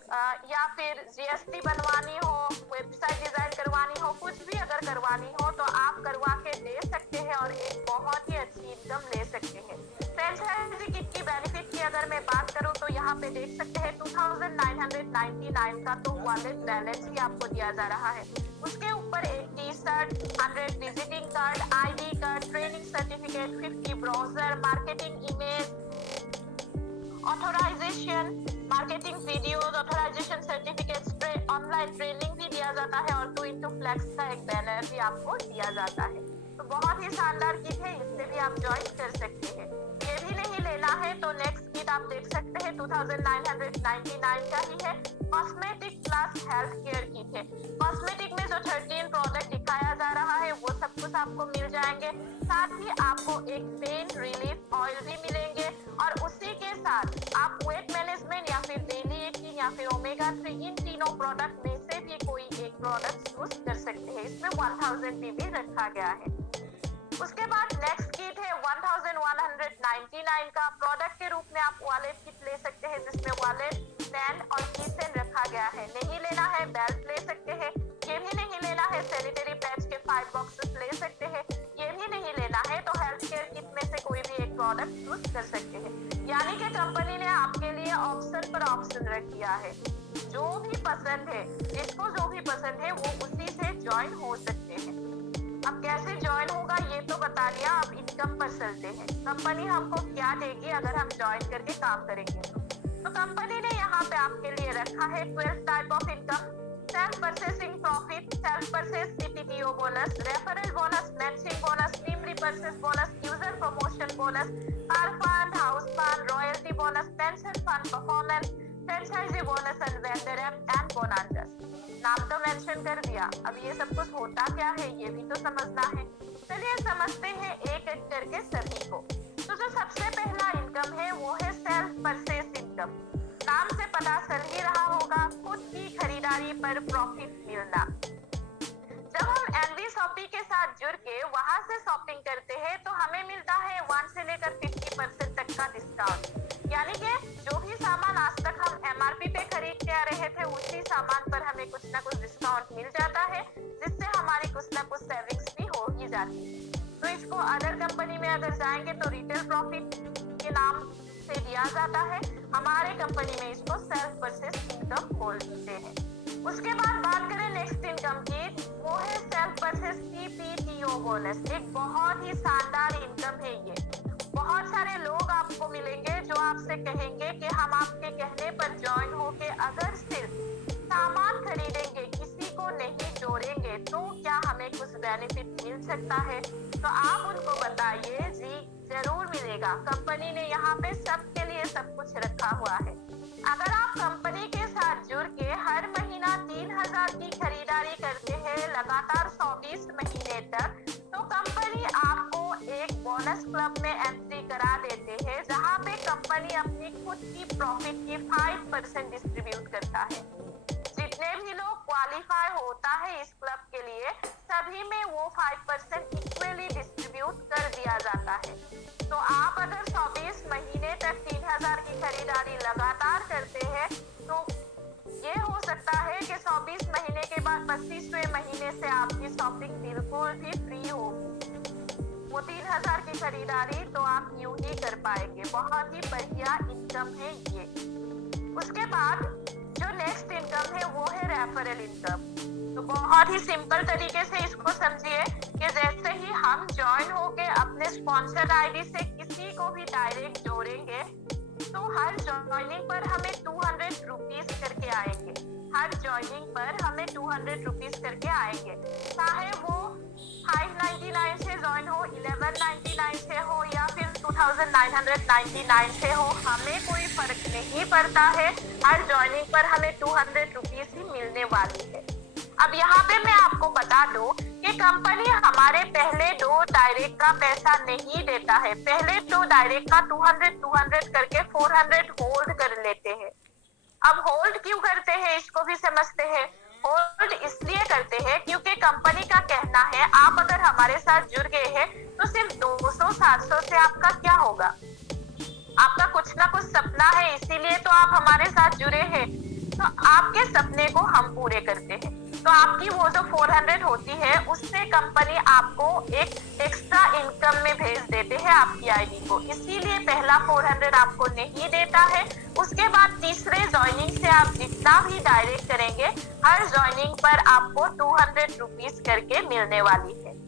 या फिर जीएसटी बनवानी हो, वेबसाइट डिजाइन करवानी हो, कुछ भी अगर करवानी हो तो आप करवा के दे सकते हैं और एक बहुत ही अच्छी इनकम ले सकते हैं। फ्रेंचाइजी किट की बेनिफिट की अगर मैं बात करूं तो यहाँ पे देख सकते हैं 2999 का तो वॉलेट बैलेंस ही आपको दिया जा रहा है। उसके ऊपर एक T shirt, 100 visiting card, ID card, training certificate, 50 browser, marketing image, authorisation, marketing videos, authorisation certificates, online training भी दिया जाता है और 2x फ्लेक्स का एक बैनर भी आपको दिया जाता है। तो बहुत ही शानदार किट है, इससे भी आप ज्वाइन कर सकते हैं। ये भी नहीं लेना है तो नेक्स्ट किट आप देख सकते हैं 2999 का ही है। Cosmetic plus health care kit है। कॉस्मेटिक में जो 13 प्रोडक्ट दिखाया जा रहा है वो सब कुछ आपको मिल जाएंगे। साथ ही आपको एक पेन रिलीफ ऑयल भी मिलेंगे और उसी के साथ आप वेट मैनेजमेंट या फिर डेली 18 या फिर ओमेगा 3 इन तीनों प्रोडक्ट में से भी कोई एक प्रोडक्ट चूज कर सकते हैं। इसमें 1000 पीवी रखा गया है। उसके बाद नेक्स्ट किट है 1199 का। प्रोडक्ट के रूप में आप वॉलेट किट ले सकते हैं, जिसमें वॉलेट, पेन और कीचेन रखा गया है। नहीं लेना है बेल्ट ले सकते हैं। ये भी नहीं लेना है सैनिटरी पैड्स के 5 बॉक्सेस ले सकते हैं। ये भी नहीं लेना है तो हेल्थ केयर किट में से कोई भी एक प्रोडक्ट चूज कर सकते हैं। यानी कि कंपनी ने आपके लिए ऑप्शन पर ऑप्शन रख दिया है। जो भी पसंद है, जिसको जो भी पसंद है वो उसी से ज्वाइन हो सकते हैं। अब कैसे ज्वाइन होगा ये तो बता दिया, अब इनकम पर चलते हैं। कंपनी हमको क्या देगी अगर हम ज्वाइन करके काम करेंगे तो कंपनी ने यहाँ पे आपके लिए रखा है 12 type of income: self purchasing profit, self purchase CPTO bonus, referral bonus, matching bonus, team repurchase bonus, user promotion bonus, car fund, house fund, royalty bonus, pension fund performance, franchisee bonus and vendor and bonus. नाम तो mention कर दिया, अब ये सब कुछ होता क्या है ये भी तो समझना है। चलिए समझते हैं एक एक करके सभी को। तो जो सबसे पहला इनकम है वो है सेल्फ परचेस इनकम। नाम से पता चल ही रहा होगा, खुद की खरीदारी पर प्रॉफिट मिलना। जब हम एनवी शॉपी के साथ जुड़ के वहां से शॉपिंग करते हैं तो हमें मिलता है 1 से लेकर 50% तक का डिस्काउंट, यानी कि जो भी सामान आज तक हम एमआरपी पे खरीद के आ रहे थे उसी सामान पर हमें कुछ ना कुछ डिस्काउंट मिल जाता है, जिससे हमारी कुछ ना कुछ सेविंग्स भी हो ही जाती है। तो इसको अदर कंपनी में अगर जाएंगे तो रिटेल प्रॉफिट के नाम से दिया जाता है, हमारे कंपनी में इसको सेल्फ परचेस इनकम बोलते हैं। उसके बाद बात करें नेक्स्ट इनकम की, वो है सेल्फ परचेस सीपीटीओ बोनस। एक बहुत ही शानदार इनकम है ये। बहुत सारे लोग आपको मिलेंगे जो आपसे कहेंगे कि हम आपके कहने पर ज्वाइन होके अगर सिर्फ सामान खरीदेंगे, किसी को नहीं जोड़ेंगे, तो क्या हमें कुछ बेनिफिट मिल सकता है? तो आप उनको बताइए जी जरूर मिलेगा। कंपनी ने यहाँ पे सबके लिए सब कुछ रखा हुआ है। अगर आप कंपनी के साथ जुड़ के हर महीना 3000 की खरीदारी करते हैं लगातार 24 महीने तक, तो कंपनी आपको एक बोनस क्लब में एंट्री करा देते हैं, जहाँ पे कंपनी अपनी खुद की प्रॉफिट की 5% डिस्ट्रीब्यूट करता है। जितने भी लोग क्वालिफाई होता है इस क्लब के लिए, सभी में वो 5% इक्वली डिस्ट्रीब्यूट कर दिया जाता है। तो आप अगर 24 महीने तक 3000 की खरीदारी लगातार करते हैं तो ये हो सकता है कि 24 महीने के बाद 25वें महीने से आपकी शॉपिंग बिल्कुल भी फ्री होगी। वो 3000 की खरीदारी तो आप यूं ही कर पाएंगे। बहुत ही बढ़िया इनकम है ये। उसके बाद जो नेक्स्ट इनकम है वो है रेफरल इनकम। तो बहुत ही सिंपल तरीके से इसको समझिए कि जैसे ही हम ज्वाइन होके अपने स्पॉन्सर आईडी से किसी को भी डायरेक्ट जोड़ेंगे तो हर ज्वाइनिंग पर हमें 200 रुपीज करके आएंगे। हर ज्वाइनिंग पर हमें 200 रुपीज करके आएंगे, चाहे वो 599 से ज्वाइन हो, 1199 से हो या फिर 2999 से हो, हमें कोई फर्क नहीं पड़ता है। हर ज्वाइनिंग पर हमें 200 रुपीज ही मिलने वाली है। अब यहाँ पे मैं आपको बता दूं कि कंपनी हमारे पहले 2 डायरेक्ट का पैसा नहीं देता है। पहले 2 डायरेक्ट का 200 करके 400 होल्ड कर लेते हैं। अब होल्ड क्यों करते हैं इसको भी समझते हैं। होल्ड इसलिए करते हैं क्योंकि कंपनी का कहना है आप अगर हमारे साथ जुड़ गए हैं तो सिर्फ 200-700 से आपका क्या होगा, आपका कुछ ना कुछ सपना है, इसीलिए तो आप हमारे साथ जुड़े हैं। तो आपके सपने को हम पूरे करते हैं। तो आपकी वो जो 400 होती है उससे कंपनी आपको एक एक्स्ट्रा इनकम में भेज देते हैं आपकी आईडी को, इसीलिए पहला 400 आपको नहीं देता है। उसके बाद तीसरे ज्वाइनिंग से आप जितना भी डायरेक्ट करेंगे हर ज्वाइनिंग पर आपको 200 रुपीज करके मिलने वाली है।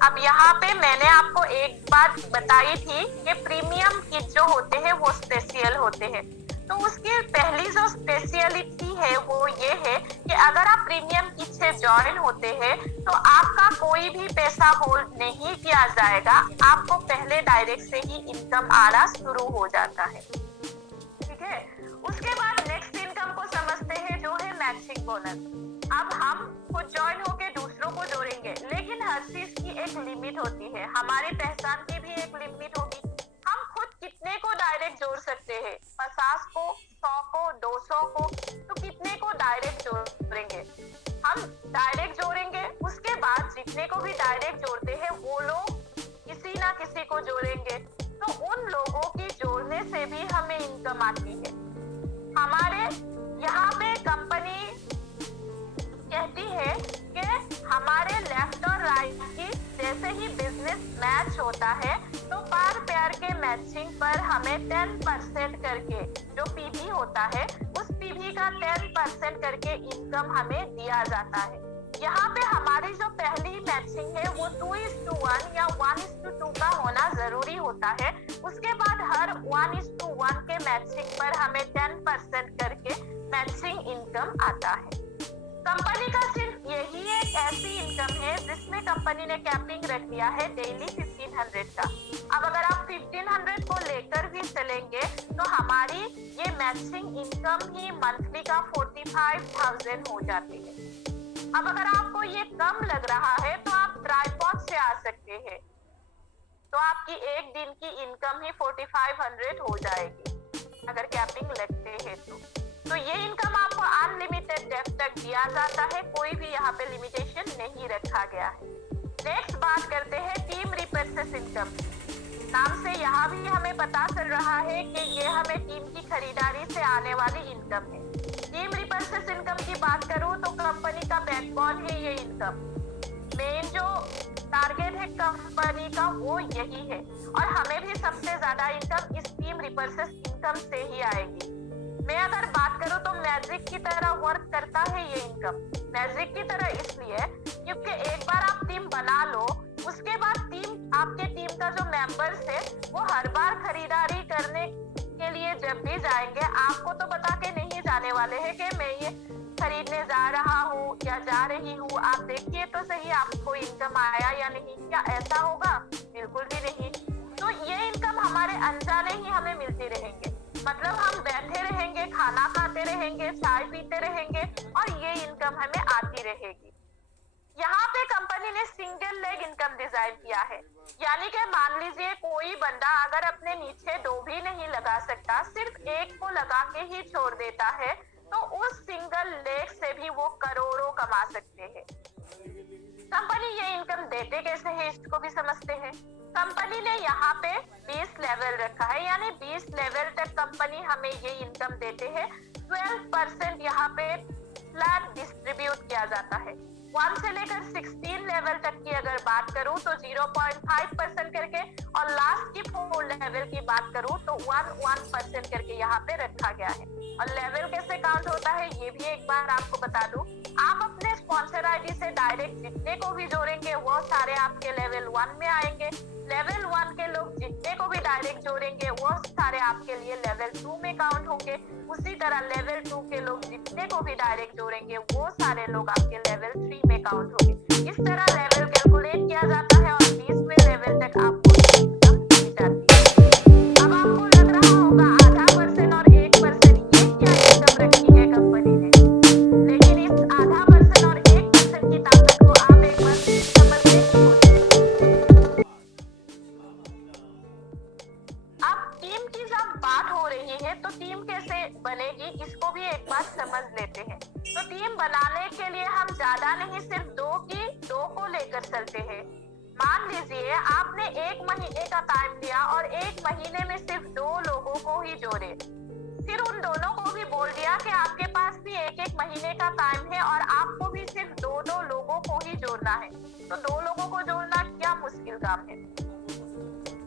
अब यहाँ पे मैंने आपको एक बात बताई थी कि प्रीमियम किट जो होते हैं वो स्पेशल होते हैं। तो उसकी पहली जो स्पेशलिटी है वो ये है कि अगर आप प्रीमियम किट से ज्वाइन होते हैं तो आपका कोई भी पैसा होल्ड नहीं किया जाएगा, आपको पहले डायरेक्ट से ही इनकम आना शुरू हो जाता है। ठीक है, उसके बाद नेक्स्ट इनकम को समझते हैं जो है मैचिंग बोनस। अब हम खुद ज्वाइन होके दूसरों को जोड़ेंगे, लेकिन हर चीज की एक लिमिट होती है, हमारी पहचान की भी एक लिमिट होगी। हम खुद कितने को डायरेक्ट जोड़ सकते हैं, 50 को, 100 को, 200 को, तो कितने को डायरेक्ट जोड़ेंगे? हम डायरेक्ट जोड़ेंगे, उसके बाद जितने को भी डायरेक्ट जोड़ते हैं वो लोग किसी ना किसी को जोड़ेंगे, तो उन लोगों की जोड़ने से भी हमें इनकम आती है। हमारे यहाँ पे कंपनी कहती है कि हमारे लेफ्ट और राइट की जैसे ही बिजनेस मैच होता है तो पर पेयर के मैचिंग पर हमें 10% करके जो पीवी होता है उस पीवी का 10% करके इनकम हमें दिया जाता है। यहाँ पे हमारी जो पहली मैचिंग है वो 2 होता है, उसके बाद हर 1:1 के मैचिंग पर हमें 10% करके मैचिंग इनकम आता है। कंपनी का सिर्फ यही एक ऐसी इनकम है जिसमें कंपनी ने कैपिंग रख दिया है डेली 1500 का। अब अगर आप 1500 को लेकर भी चलेंगे तो हमारी ये मैचिंग इनकम ही मंथली का 45,000 हो जाती है। अब अगर आपको ये कम लग रहा है तो आप ट्राइपॉड से आ सकते हैं, तो आपकी एक दिन की इनकम ही 4500 हो जाएगी अगर कैपिंग लगते हैं तो ये इनकम आपको अनलिमिटेड डेप्थ तक दिया जाता है, कोई भी यहाँ पे लिमिटेशन नहीं रखा गया है। नेक्स्ट बात करते हैं टीम रिपर्चेस इनकम। नाम से यहाँ भी हमें पता चल रहा है कि ये हमें टीम की खरीदारी से आने वाली इनकम है। टीम रिपर्चेस इनकम की बात करूँ तो कंपनी का बैकबोन है ये इनकम। मेन जो टारगेट है कंपनी का वो यही है और हमें भी सबसे ज्यादा इनकम इस टीम रिपर्चेस इनकम से ही आएगी। मैं अगर बात करूं तो मैजिक की तरह वर्क करता है ये इनकम। मैजिक की तरह इसलिए क्योंकि एक बार आप टीम बना लो, उसके बाद आपके टीम का जो मेंबर्स है वो हर बार खरीदारी करने के लिए जब भी जाएंगे आपको तो बता के नहीं जाने वाले हैं कि मैं ये खरीदने जा रहा हूँ या जा रही हूँ, आप देखिए तो सही आपको इनकम आया या नहीं। क्या ऐसा होगा? बिल्कुल भी नहीं। तो ये इनकम हमारे अनजाने ही हमें मिलती रहेंगे, मतलब हम बैठे रहेंगे, खाना खाते रहेंगे, चाय पीते रहेंगे और ये इनकम हमें आती रहेगी। यहाँ पे कंपनी ने सिंगल लेग इनकम डिजाइन किया है, यानी कि मान लीजिए कोई बंदा अगर अपने नीचे 2 भी नहीं लगा सकता, सिर्फ एक को लगा के ही छोड़ देता है, तो उस सिंगल लेग से भी वो करोड़ों कमा सकते हैं। कंपनी ये इनकम देते कैसे है इसको भी समझते हैं। कंपनी ने यहाँ पे 20 लेवल रखा है, यानी 20 लेवल तक कंपनी हमें ये इनकम देते हैं। 12% यहाँ पे फ्लैट डिस्ट्रीब्यूट किया जाता है। 1 से लेकर 16 लेवल तक की अगर बात करूं तो 0.5% करके, और लास्ट की 4 लेवल की बात करूं तो 1% करके यहाँ पे रखा गया है। और लेवल कैसे काउंट होता है ये भी एक बार आपको बता दूं। आप अपने स्पॉन्सर आईडी से डायरेक्ट जितने को भी जोड़ेंगे वो सारे आपके लेवल 1 में आएंगे। लेवल 1 के लोग जितने को भी डायरेक्ट जोड़ेंगे वो सारे आपके लिए लेवल 2 में काउंट होंगे। उसी तरह लेवल 2 के लोग जितने को भी डायरेक्ट जोड़ेंगे वो सारे लोग आपके लेवल 3 में काउंट होंगे। इस तरह लेवल कैलकुलेट किया जाता है और 20वें लेवल तक आपको इनकम दी जाती है। अब आपको लग रहा होगा आधा % और 1% ये क्या इनकम रखी है कंपनी ने, लेकिन इस आधा % और 1% की ताकत को आप एक बार समझने की कोशिश। अब टीम की जब बात हो रही है तो टीम कैसे बनेगी इसको भी एक बार समझ लेते हैं। तो टीम बनाने के लिए हम ज्यादा नहीं, सिर्फ 2 को लेकर चलते हैं। मान लीजिए आपने 1 महीने का टाइम लिया और 1 महीने में सिर्फ 2 लोगों को ही जोड़े, फिर उन दोनों को भी बोल दिया कि आपके पास भी 1 महीने का टाइम है और आपको भी सिर्फ 2 लोगों को ही जोड़ना है। तो 2 लोगों को जोड़ना क्या मुश्किल काम है।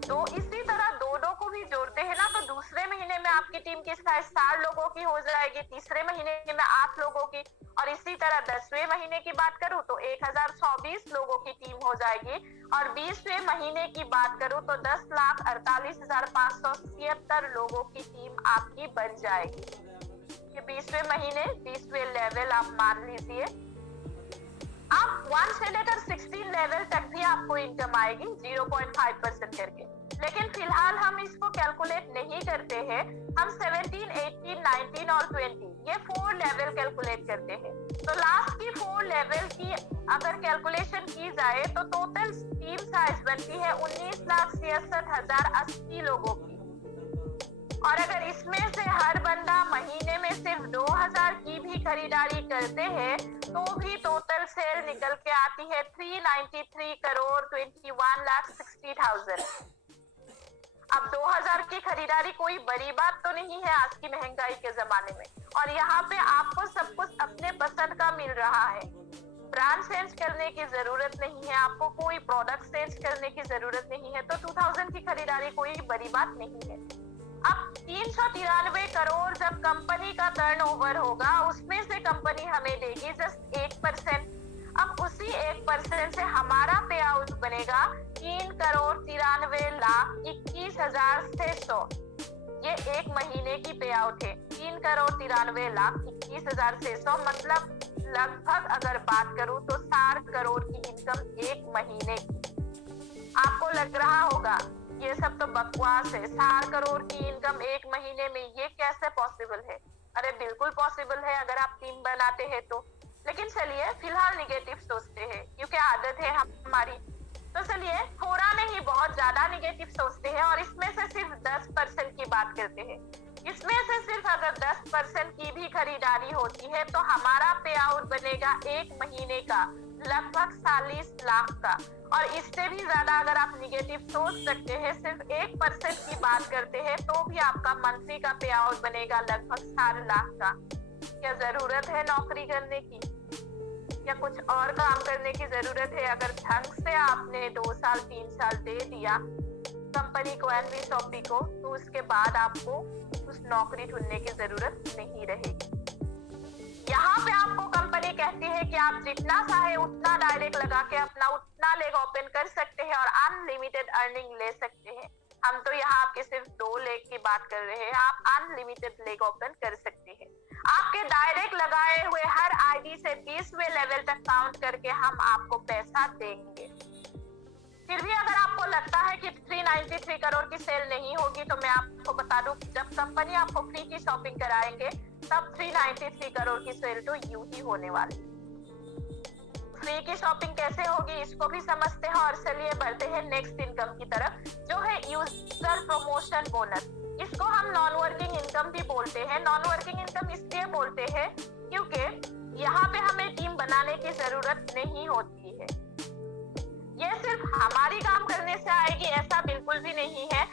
तो इसी तरह 2 को भी जोड़ते हैं ना, तो दूसरे महीने में आपकी टीम की साइज 4 लोगों की हो जाएगी, तीसरे महीने में 8 लोगों की, और इसी तरह 10वें महीने की बात करूं तो 1024 लोगों की टीम हो जाएगी। और 20वें महीने की बात करूं तो 10,48,577 लोगों की टीम आपकी बन जाएगी। ये 20वें महीने 20वें लेवल आप मान लीजिए। अब 1 से लेकर 16 लेवल तक भी आपको इनकम आएगी 0.5% करके, लेकिन फिलहाल हम इसको कैलकुलेट नहीं करते हैं। हम 17, 18, 19 और 20 ये 4 लेवल कैलकुलेट करते हैं। तो लास्ट की 4 लेवल की अगर कैलकुलेशन की जाए तो टोटल टीम साइज बनती है 19,66,080 लोगों की। और अगर इसमें से हर बंदा महीने में सिर्फ 2000 की भी खरीदारी करते हैं तो भी टोटल सेल निकल के आती है 393,21,60,000। अब 2000 की खरीदारी कोई बड़ी बात तो नहीं है आज की महंगाई के जमाने में, और यहाँ पे आपको सब कुछ अपने पसंद का मिल रहा है। ब्रांड चेंज करने की जरूरत नहीं है, आपको कोई प्रोडक्ट चेंज करने की जरूरत नहीं है, तो 2000 की खरीदारी कोई बड़ी बात नहीं है। अब 393 करोड़ जब कंपनी का टर्नओवर होगा उसमें से कंपनी हमें देगी जस्ट 1%। अब उसी 1% से हमारा पे आउट बनेगा 3,93,21,600। ये एक महीने की पे आउट है। 3,93,21,600 मतलब लगभग अगर बात करूं तो 4 करोड़ की इनकम एक महीने की। आपको लग रहा होगा ये सब तो बकवास है, 4 करोड़ की इनकम एक महीने में ये कैसे पॉसिबल है? अरे बिल्कुल पॉसिबल है अगर आप टीम बनाते हैं तो। लेकिन चलिए फिलहाल निगेटिव सोचते हैं क्योंकि आदत है हमारी। तो चलिए थोड़ा नहीं बहुत ज्यादा निगेटिव सोचते हैं और इसमें से सिर्फ 10% की बात करते हैं। इसमें से सिर्फ अगर 10% की भी खरीदारी होती है तो हमारा पे आउट बनेगा एक महीने का लगभग 40 लाख का। और इससे भी ज्यादा अगर आप निगेटिव सोच सकते हैं, सिर्फ 1% की बात करते हैं तो भी आपका मंथली का पे आउट बनेगा लगभग 4 लाख का। क्या जरूरत है नौकरी करने की या कुछ और काम करने की जरूरत है? अगर ढंग से आपने 2 साल 3 साल दे दिया कंपनी को, एनवी शॉपी को, तो उसके बाद आपको उस नौकरी ढूंढने की जरूरत नहीं रहेगी। यहाँ पे आपको कंपनी कहती है कि आप जितना चाहे उतना डायरेक्ट लगा के अपना उतना लेग ओपन कर सकते हैं और अनलिमिटेड अर्निंग ले सकते हैं। हम तो यहाँ आपके सिर्फ 2 लेग की बात कर रहे हैं, आप अनलिमिटेड लेग ओपन कर सकते हैं। आपके डायरेक्ट लगाए हुए हर आईडी से 20वें लेवल तक काउंट करके हम आपको पैसा देंगे। फिर भी अगर आपको लगता है कि 393 करोड़ की सेल नहीं होगी तो मैं आपको बता दूं, जब कंपनी आपको फ्री की शॉपिंग कराएंगे तब 393 करोड़ की सेल तो यूं ही होने वाली। फ्री की शॉपिंग कैसे होगी इसको भी समझते हैं और चलिए बढ़ते हैं नेक्स्ट इनकम की तरफ, जो है यूजर प्रमोशन बोनस। इसको हम नॉन वर्किंग इनकम भी बोलते हैं। नॉन वर्किंग इनकम इसलिए बोलते हैं क्योंकि यहाँ पे हमें टीम बनाने की जरूरत नहीं होती है। ये सिर्फ हमारी काम करने से आएगी ऐसा बिल्कुल भी नहीं है।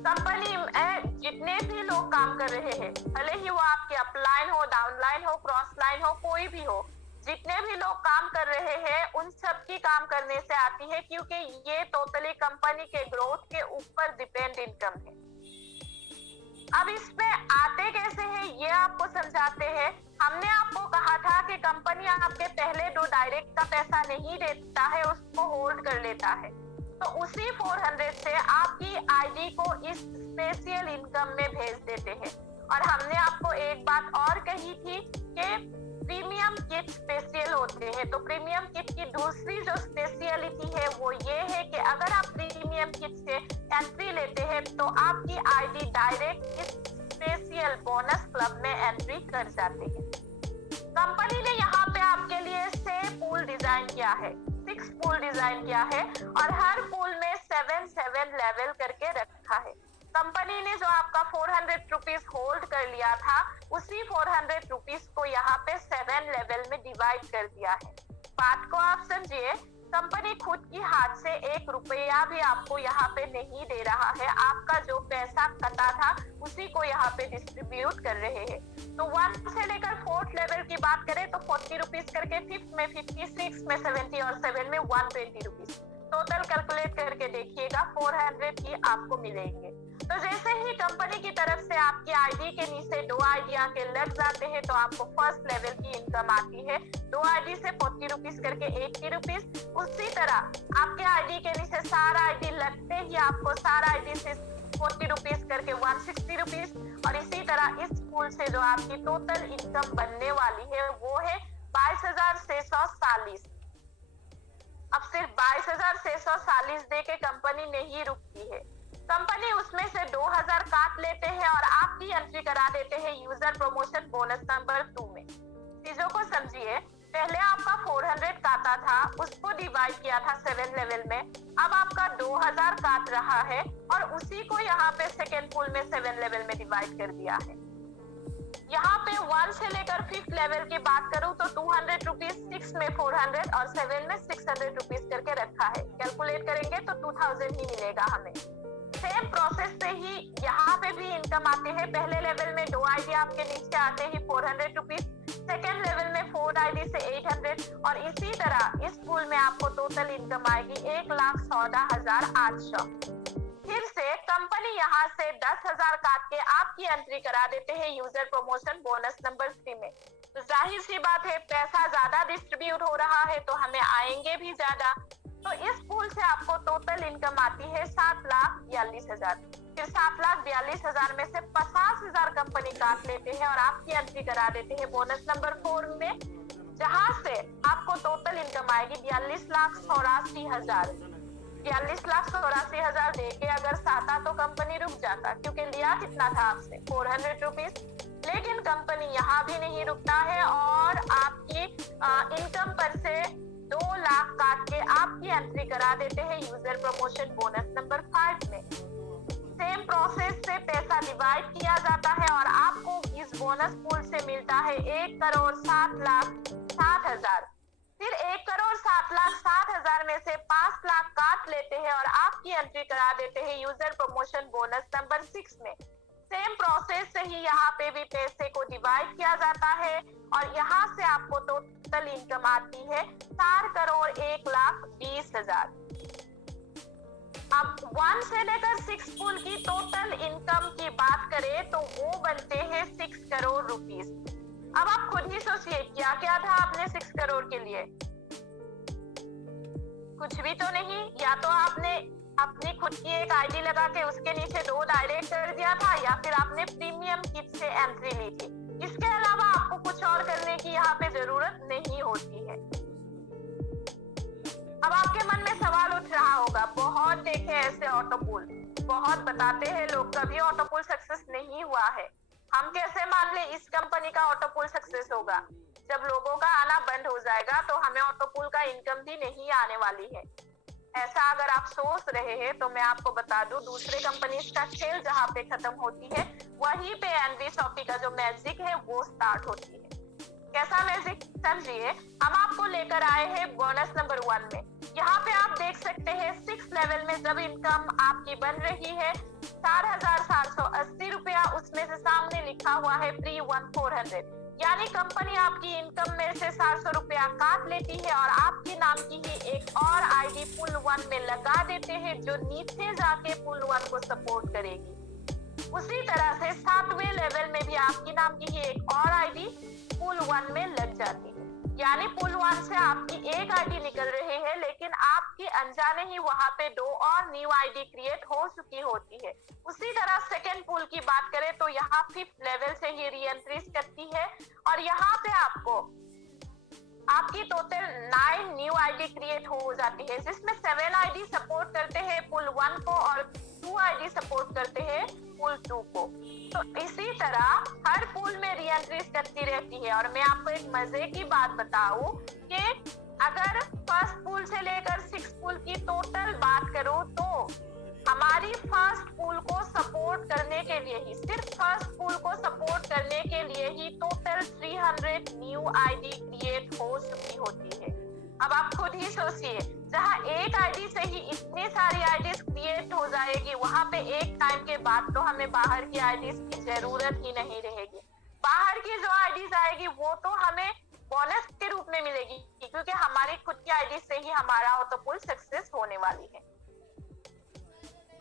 कंपनी में जितने भी लोग काम कर रहे हैं, भले ही वो आपके अपलाइन हो, डाउनलाइन हो, क्रॉस लाइन हो, कोई भी हो, जितने भी लोग काम कर रहे हैं उन सब की काम करने से आती है क्योंकि ये टोटली कंपनी के ग्रोथ के ऊपर डिपेंड इनकम है। अब इसमें आते कैसे हैं ये आपको समझाते हैं। हमने आपको कहा था कि कंपनी आपके पहले 2 डायरेक्ट का पैसा नहीं देता है, उसको होल्ड कर लेता है। तो उसी 400 से आपकी आईडी को इस स्पेशल इनकम में भेज देते हैं। और हमने आपको एक बात और कही थी कि प्रीमियम किट स्पेशल होते हैं। तो प्रीमियम किट की दूसरी जो स्पेशलिटी है वो ये है कि अगर आप प्रीमियम किट से एंट्री लेते हैं तो आपकी आईडी डायरेक्ट इस स्पेशल बोनस क्लब में एंट्री कर जाते हैं। कंपनी ने यहाँ पे आपके लिए 6 पूल डिजाइन किया है, 6 पूल डिजाइन किया है और हर पूल में 7 लेवल करके रखा है। कंपनी ने जो आपका 400 रुपीज होल्ड कर लिया था उसी 400 रुपीज को यहाँ पे 7 लेवल में डिवाइड कर दिया है। बात को आप समझिए, कंपनी खुद की हाथ से 1 रुपया भी आपको यहाँ पे नहीं दे रहा है। आपका जो पैसा कटा था उसी को यहाँ पे डिस्ट्रीब्यूट कर रहे हैं। तो 1 से लेकर 4th लेवल की बात करें तो 40 रुपीज करके, 5th में 50, 6th में 70 और 7 में 120 रुपीज। टोटल कैलकुलेट करके देखिएगा 400 की आपको मिलेंगे। तो जैसे ही कंपनी की तरफ से आपकी आईडी के नीचे 2 आईडी के लग जाते हैं तो आपको फर्स्ट लेवल की इनकम आती है। 2 आईडी से 40 रुपीज करके 80 रुपीज। उसी तरह आपके आईडी के नीचे सारा आईडी लगते ही आपको सारा आईडी से 40 रुपीज करके 160 रुपीज। और इसी तरह इस पूल से जो आपकी टोटल इनकम बनने वाली है वो है 22,640। अब सिर्फ 22,640 दे के कंपनी नहीं रुकती है। कंपनी उसमें से 2000 काट लेते हैं और आपकी एंट्री करा देते हैं यूजर प्रमोशन बोनस नंबर 2 में। चीजों को समझिए, पहले आपका 400 काटा था, उसको डिवाइड किया था 7 लेवल में। अब आपका 2000 काट रहा है और उसी को यहाँ पे सेकेंड पूल में 7 लेवल में डिवाइड कर दिया है। यहाँ पे 1 से लेकर 5th लेवल की बात करूँ तो 200 रुपीज, 6 में 400 और 7 में 600 रुपीज करके रखा है। कैलकुलेट करेंगे तो 2000 ही मिलेगा हमें। सेम प्रोसेस से ही यहाँ पे भी इनकम आते हैं। पहले लेवल में 2 आईडी आपके नीचे आते ही 400 रुपीज, सेकेंड लेवल में 4 आईडी से 800 और इसी तरह इस पूल में आपको टोटल इनकम आएगी 1,14,800। फिर से कंपनी यहाँ से 10,000 काट के आपकी एंट्री करा देते हैं यूजर प्रमोशन बोनस नंबर 3 में। तो जाहिर सी बात है पैसा ज्यादा डिस्ट्रीब्यूट हो रहा है तो हमें आएंगे भी ज्यादा। तो इस पूल से आपको टोटल इनकम आती है 7,42,000। फिर 7,42,000 में से 50,000 कंपनी काट लेते हैं और आपकी एंट्री करा देते हैं बोनस नंबर 4 में, जहां से आपको टोटल इनकम आएगी 42,84,000। 42,84,000 देके अगर साता तो कंपनी रुक जाता, क्योंकि लिया कितना था आपसे 400 रुपीज। लेकिन कंपनी यहाँ भी नहीं रुकता है और आपकी इनकम पर से 2 लाख काट के आपकी एंट्री करा देते हैं यूजर प्रमोशन बोनस नंबर 5 में। सेम प्रोसेस से पैसा डिवाइड किया जाता है और आपको इस बोनस पूल से मिलता है 1,07,60,000। फिर 1,07,60,000 में से 5 लाख काट लेते हैं और आपकी एंट्री करा देते हैं यूजर प्रमोशन बोनस नंबर 6 में। सेम प्रोसेस से ही यहाँ पे भी पैसे को डिवाइड किया जाता है और यहाँ से आपको टोटल इनकम आती है 4,01,20,000। अब 1 से लेकर 6 पूल की टोटल इनकम की बात करें तो वो बनते हैं 6 करोड़ रुपीस। अब आप खुद ही सोचिए क्या क्या था आपने 6 करोड़ के लिए? कुछ भी तो नहीं। या तो आपने अपनी खुद की एक आईडी लगा के उसके नीचे 2 डायरेक्ट कर दिया था, या फिर आपने प्रीमियम किट से एंट्री ली थी। इसके अलावा आपको कुछ और करने की यहाँ पे जरूरत नहीं होती है। अब आपके मन में सवाल उठ रहा होगा, बहुत देखे ऐसे ऑटो पूल, बहुत बताते हैं लोग, कभी ऑटो पूल सक्सेस नहीं हुआ है। हम कैसे मान ले इस कंपनी का ऑटो पूल सक्सेस होगा? जब लोगों का आना बंद हो जाएगा तो हमें ऑटो पूल का इनकम भी नहीं आने वाली है। ऐसा अगर आप सोच रहे हैं तो मैं आपको बता दूं, दूसरे कंपनीज का खेल जहाँ पे खत्म होती है वहीं पे एनवी शॉपी का जो मैजिक है वो स्टार्ट होती है। कैसा मैजिक? समझिए, हम आपको लेकर आए हैं बोनस नंबर 1 में। यहाँ पे आप देख सकते हैं 6 लेवल में जब इनकम आपकी बन रही है 4,780 रुपया, उसमें से सामने लिखा हुआ है प्री 1,400, यानी कंपनी आपकी इनकम में से 400 रुपया काट लेती है और आपके नाम की ही एक और आईडी पुल 1 में लगा देते हैं जो नीचे जाके पुल 1 को सपोर्ट करेगी। उसी तरह से 7वें लेवल में भी आपकी नाम की ही एक और आईडी पुल 1 में लग जाती है, यानी पुल 1 से आपकी एक आईडी निकल रही है, लेकिन आपकी अनजाने ही वहां पे 2 और न्यू आईडी क्रिएट हो चुकी होती है। उसी तरह सेकेंड पुल की बात करें तो यहाँ 5th लेवल से ही री एंट्रीज करती है और यहाँ पे आपको आपकी टोटल 9 न्यू आईडी क्रिएट हो जाती है, जिसमें 7 आईडी सपोर्ट करते हैं पुल 1 को और 2 आईडी सपोर्ट करते हैं पुल 2 को। तो इसी तरह हर पुल में री एंट्रीज करती रहती है। और मैं आपको एक मजे की बात बताऊं कि अगर फर्स्ट पुल से लेकर 6 पुल की टोटल बात करूं तो हमारी फर्स्ट पुल को सपोर्ट करने के लिए ही, सिर्फ फर्स्ट पुल को सपोर्ट करने के लिए ही टोटल 300 न्यू आईडी क्रिएट हो चुकी होती है। अब आप खुद ही सोचिए, जहां एक आईडी से ही इतनी सारी आईडीज क्रिएट हो जाएगी, वहां पे एक टाइम के बाद तो हमें बाहर की आईडीज की जरूरत ही नहीं रहेगी। बाहर की जो आईडीज आएगी वो तो हमें बोनस के रूप में मिलेगी, क्योंकि हमारी खुद की आईडी से ही हमारा ऑटो पुल सक्सेस होने वाली है।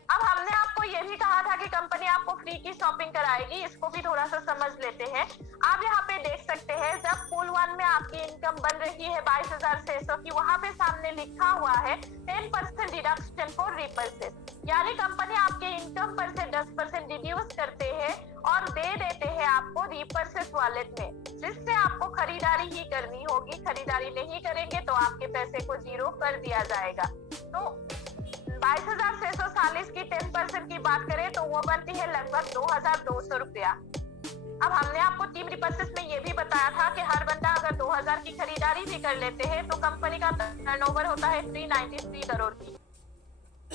अब हमने आपको ये भी कहा था कि कंपनी आपको फ्री की शॉपिंग कराएगी, इसको भी थोड़ा सा समझ लेते हैं। आप यहाँ पे देख सकते हैं जब पुल 1 में आपकी इनकम बन रही है 22,600 की, वहां पे सामने लिखा हुआ है 10% डिडक्शन फॉर रीपर्चेस, यानी कंपनी आपके इनकम पर से 10% डिड्यूस करते हैं और दे देते हैं आपको रीपर्चेस वॉलेट में, जिससे आपको खरीदारी ही करनी होगी। खरीदारी नहीं करेंगे तो आपके पैसे को 0 कर दिया जाएगा। तो 22,640 की 10% की बात करें तो वो बनती है लगभग 2,200 रुपया। अब हमने आपको टीम रिपर्चेस में ये भी बताया था कि हर बंदा अगर 2,000 की खरीदारी भी कर लेते हैं तो कंपनी का टर्नओवर होता है 393 करोड़ की।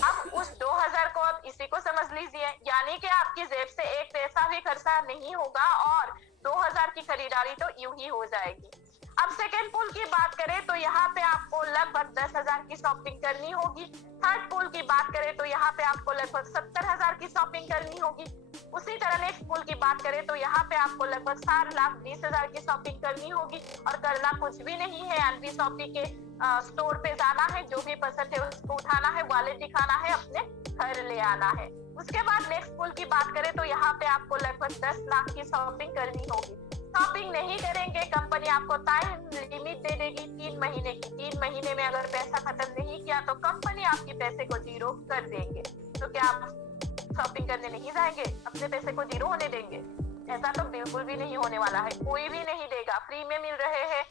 अब उस 2,000 को आप इसी को समझ लीजिए, यानी कि आपकी जेब से एक पैसा भी खर्चा नहीं होगा और 2,000 की खरीदारी तो यूं ही हो जाएगी। अब सेकेंड पुल की बात करें तो यहाँ पे आपको लगभग 10,000 की शॉपिंग करनी होगी। थर्ड पुल की बात करें तो यहाँ पे आपको लगभग 70,000 की शॉपिंग करनी होगी। उसी तरह नेक्स्ट पुल की बात करें तो यहाँ पे आपको लगभग 4,20,000 की शॉपिंग करनी होगी और करना कुछ भी नहीं है, एनवी शॉपी के स्टोर पे जाना है, जो भी पसंद है उसको उठाना है, वॉलेट दिखाना है, अपने घर ले आना है। उसके बाद नेक्स्ट पुल की बात करें तो यहाँ पे आपको लगभग 10 लाख की शॉपिंग करनी होगी। शॉपिंग नहीं करेंगे, कंपनी आपको टाइम लिमिट दे देगी 3 महीने की। 3 महीने में अगर पैसा खत्म नहीं किया किया तो कंपनी आपके पैसे को जीरो कर देंगे। तो क्या आप शॉपिंग करने नहीं जाएंगे, अपने पैसे को जीरो होने देंगे? ऐसा तो बिल्कुल भी नहीं होने वाला है, कोई भी नहीं देगा। फ्री में मिल रहे हैं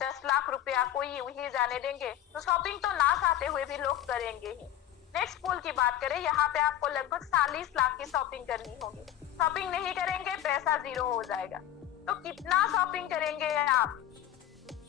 10 लाख रुपया, कोई यूं ही जाने देंगे? तो शॉपिंग तो ना चाहते हुए भी लोग करेंगे ही। नेक्स्ट पूल की बात करें, यहाँ पे आपको लगभग 40 लाख की शॉपिंग करनी होगी। शॉपिंग नहीं करेंगे पैसा जीरो हो जाएगा। तो कितना शॉपिंग करेंगे आप?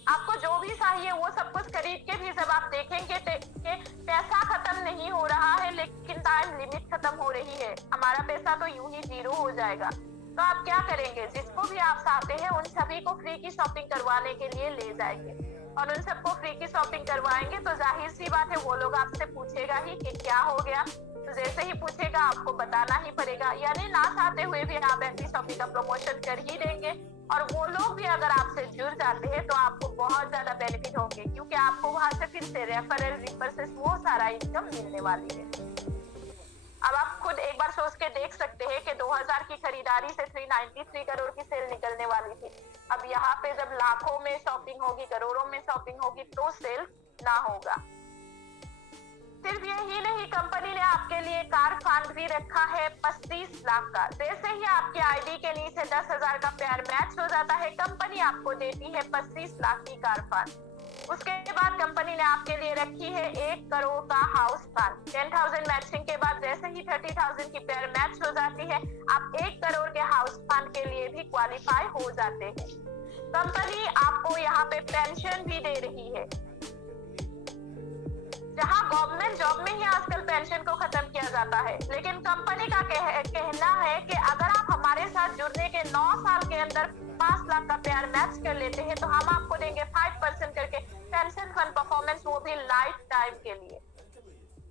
आपको जो भी चाहिए वो सब कुछ खरीद के भी जब आप देखेंगे कि पैसा खत्म नहीं हो रहा है, लेकिन टाइम लिमिट खत्म हो रही है, हमारा पैसा तो यूं ही जीरो हो जाएगा। तो आप क्या करेंगे? जिसको भी आप चाहते हैं उन सभी को फ्री की शॉपिंग करवाने के लिए ले जाएंगे, और उन सबको फ्री की शॉपिंग करवाएंगे तो जाहिर सी बात है वो लोग आपसे पूछेगा ही कि क्या हो गया। तो जैसे ही पूछेगा आपको बताना ही पड़ेगा, यानी ना चाहते हुए भी आप ऐसी शॉपिंग का प्रमोशन कर ही देंगे। और वो लोग भी अगर आपसे जुड़ जाते हैं तो आपको बहुत ज्यादा बेनिफिट होंगे, क्योंकि आपको वहां से फिर से रेफरल रिफर से वो सारा इनकम मिलने वाली है। अब आप खुद एक बार सोच के देख सकते हैं कि 2000 की खरीदारी से 393 करोड़ की सेल निकलने वाली थी। अब यहाँ पे जब लाखों में शॉपिंग होगी, करोड़ों में शॉपिंग होगी तो सेल ना होगा। सिर्फ यही नहीं, कंपनी ने आपके लिए कार फंड भी रखा है 25 लाख का। जैसे ही आपके आईडी के नीचे 10,000 का पेयर मैच हो जाता है, कंपनी आपको देती है 25 लाख की कार फंड। उसके बाद कंपनी ने आपके लिए रखी है 1 करोड़ का हाउस फंड। 10,000 मैचिंग के बाद जैसे ही 30,000 की पेयर मैच हो जाती है, आप 1 करोड़ के हाउस फंड के लिए भी क्वालिफाई हो जाते हैं। कंपनी आपको यहाँ पे पेंशन भी दे रही है, जहाँ गवर्नमेंट जॉब में ही आजकल पेंशन को खत्म किया जाता है, लेकिन कंपनी का कहना है कि अगर आप हमारे साथ जुड़ने के 9 साल के अंदर 5 लाख का पेयर मैच कर लेते हैं तो हम आपको देंगे 5% करके पेंशन फंड परफॉर्मेंस, वो भी लाइफ टाइम के लिए।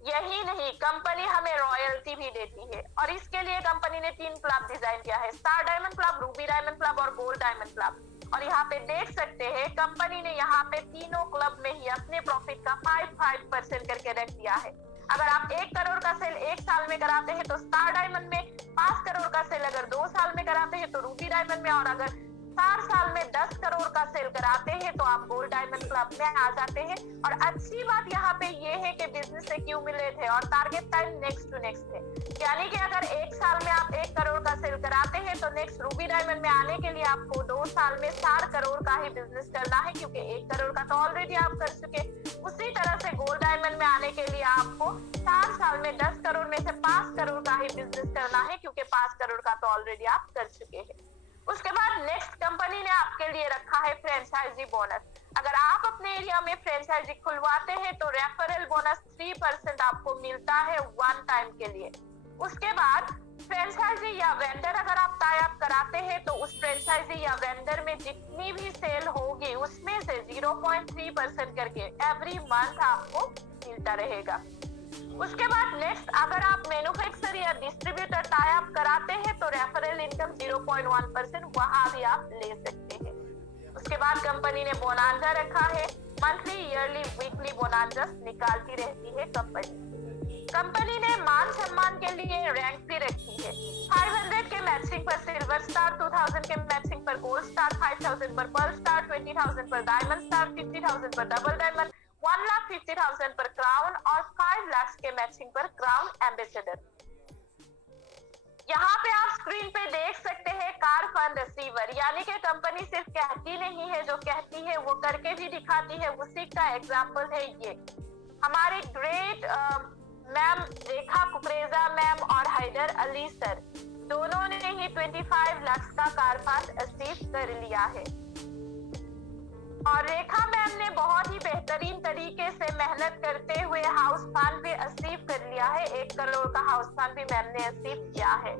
यही नहीं, कंपनी हमें रॉयल्टी भी देती है, और इसके लिए कंपनी ने 3 क्लब डिजाइन किया है, star diamond club, Ruby diamond club और गोल्ड डायमंड क्लब। और यहाँ पे देख सकते हैं कंपनी ने यहाँ पे तीनों क्लब में ही अपने प्रॉफिट का 5% करके रख दिया है। अगर आप 1 करोड़ का सेल 1 साल में कराते हैं तो स्टार डायमंड में, 5 करोड़ का सेल अगर 2 साल में कराते हैं तो रूबी डायमंड में, और अगर 4 साल में 10 करोड़ का सेल कराते हैं तो आप गोल्ड डायमंड क्लब में आ जाते हैं। और अच्छी बात यहाँ पे ये है कि बिजनेस एक्यूमुलेट है और target time next to next है, यानी कि अगर 1 साल में आप 1 करोड़ का सेल कराते हैं तो नेक्स्ट रूबी डायमंड में आने के लिए आपको 2 साल में 4 करोड़ का ही बिजनेस करना है, क्योंकि 1 करोड़ का तो ऑलरेडी आप कर चुके। उसी तरह से गोल्ड डायमंड में आने के लिए आपको 4 साल में 10 करोड़ में से 5 करोड़ का ही बिजनेस करना है, क्योंकि 5 करोड़ का तो ऑलरेडी आप कर चुके हैं। उसके बाद नेक्स्ट कंपनी ने आपके लिए रखा है फ्रेंचाइजी बोनस। अगर आप अपने एरिया में फ्रेंचाइजी खुलवाते हैं तो रेफरल बोनस 3% आपको मिलता है 1 टाइम के लिए। उसके बाद फ्रेंचाइजी या वेंडर अगर आप टाई अप कराते हैं तो उस फ्रेंचाइजी या वेंडर में जितनी भी सेल होगी उसमें से 0.3% करके एवरी मंथ आपको मिलता रहेगा। उसके बाद नेक्स्ट, अगर आप मैन्युफैक्चरर या डिस्ट्रीब्यूटर टाई अप कराते हैं तो रेफरल इनकम 0.1% वहां भी आप ले सकते हैं। उसके बाद कंपनी ने बोनांजा रखा है, मंथली, ईयरली, वीकली बोनांजा निकालती रहती है कंपनी ने मान सम्मान के लिए रैंक भी रखी है। 500 के मैचिंग पर सिल्वर स्टार, 2000 के मैचिंग पर गोल्ड स्टार, 5000 पर पर्ल स्टार, 20,000 पर डायमंड स्टार, 50,000 पर डबल डायमंड, 1,50,000 पर क्राउन और 5 लाख के मैचिंग पर क्राउन एम्बेसडर। यहाँ पे आप स्क्रीन पे देख सकते हैं कार फंड रिसीवर, यानी कि कंपनी सिर्फ कहती नहीं है, जो कहती है वो करके भी दिखाती है। उसी का एग्जांपल है ये हमारे ग्रेट मैम रेखा कुकरेजा मैम और हैदर अली सर, दोनों ने ही 25 लाख का कार फंड अचीव कर लिया है। और रेखा मैम ने बहुत ही बेहतरीन तरीके से मेहनत करते हुए हाउस फंड भी अचीव कर लिया है। 1 करोड़ का हाउस फंड भी मैम ने अचीव किया है।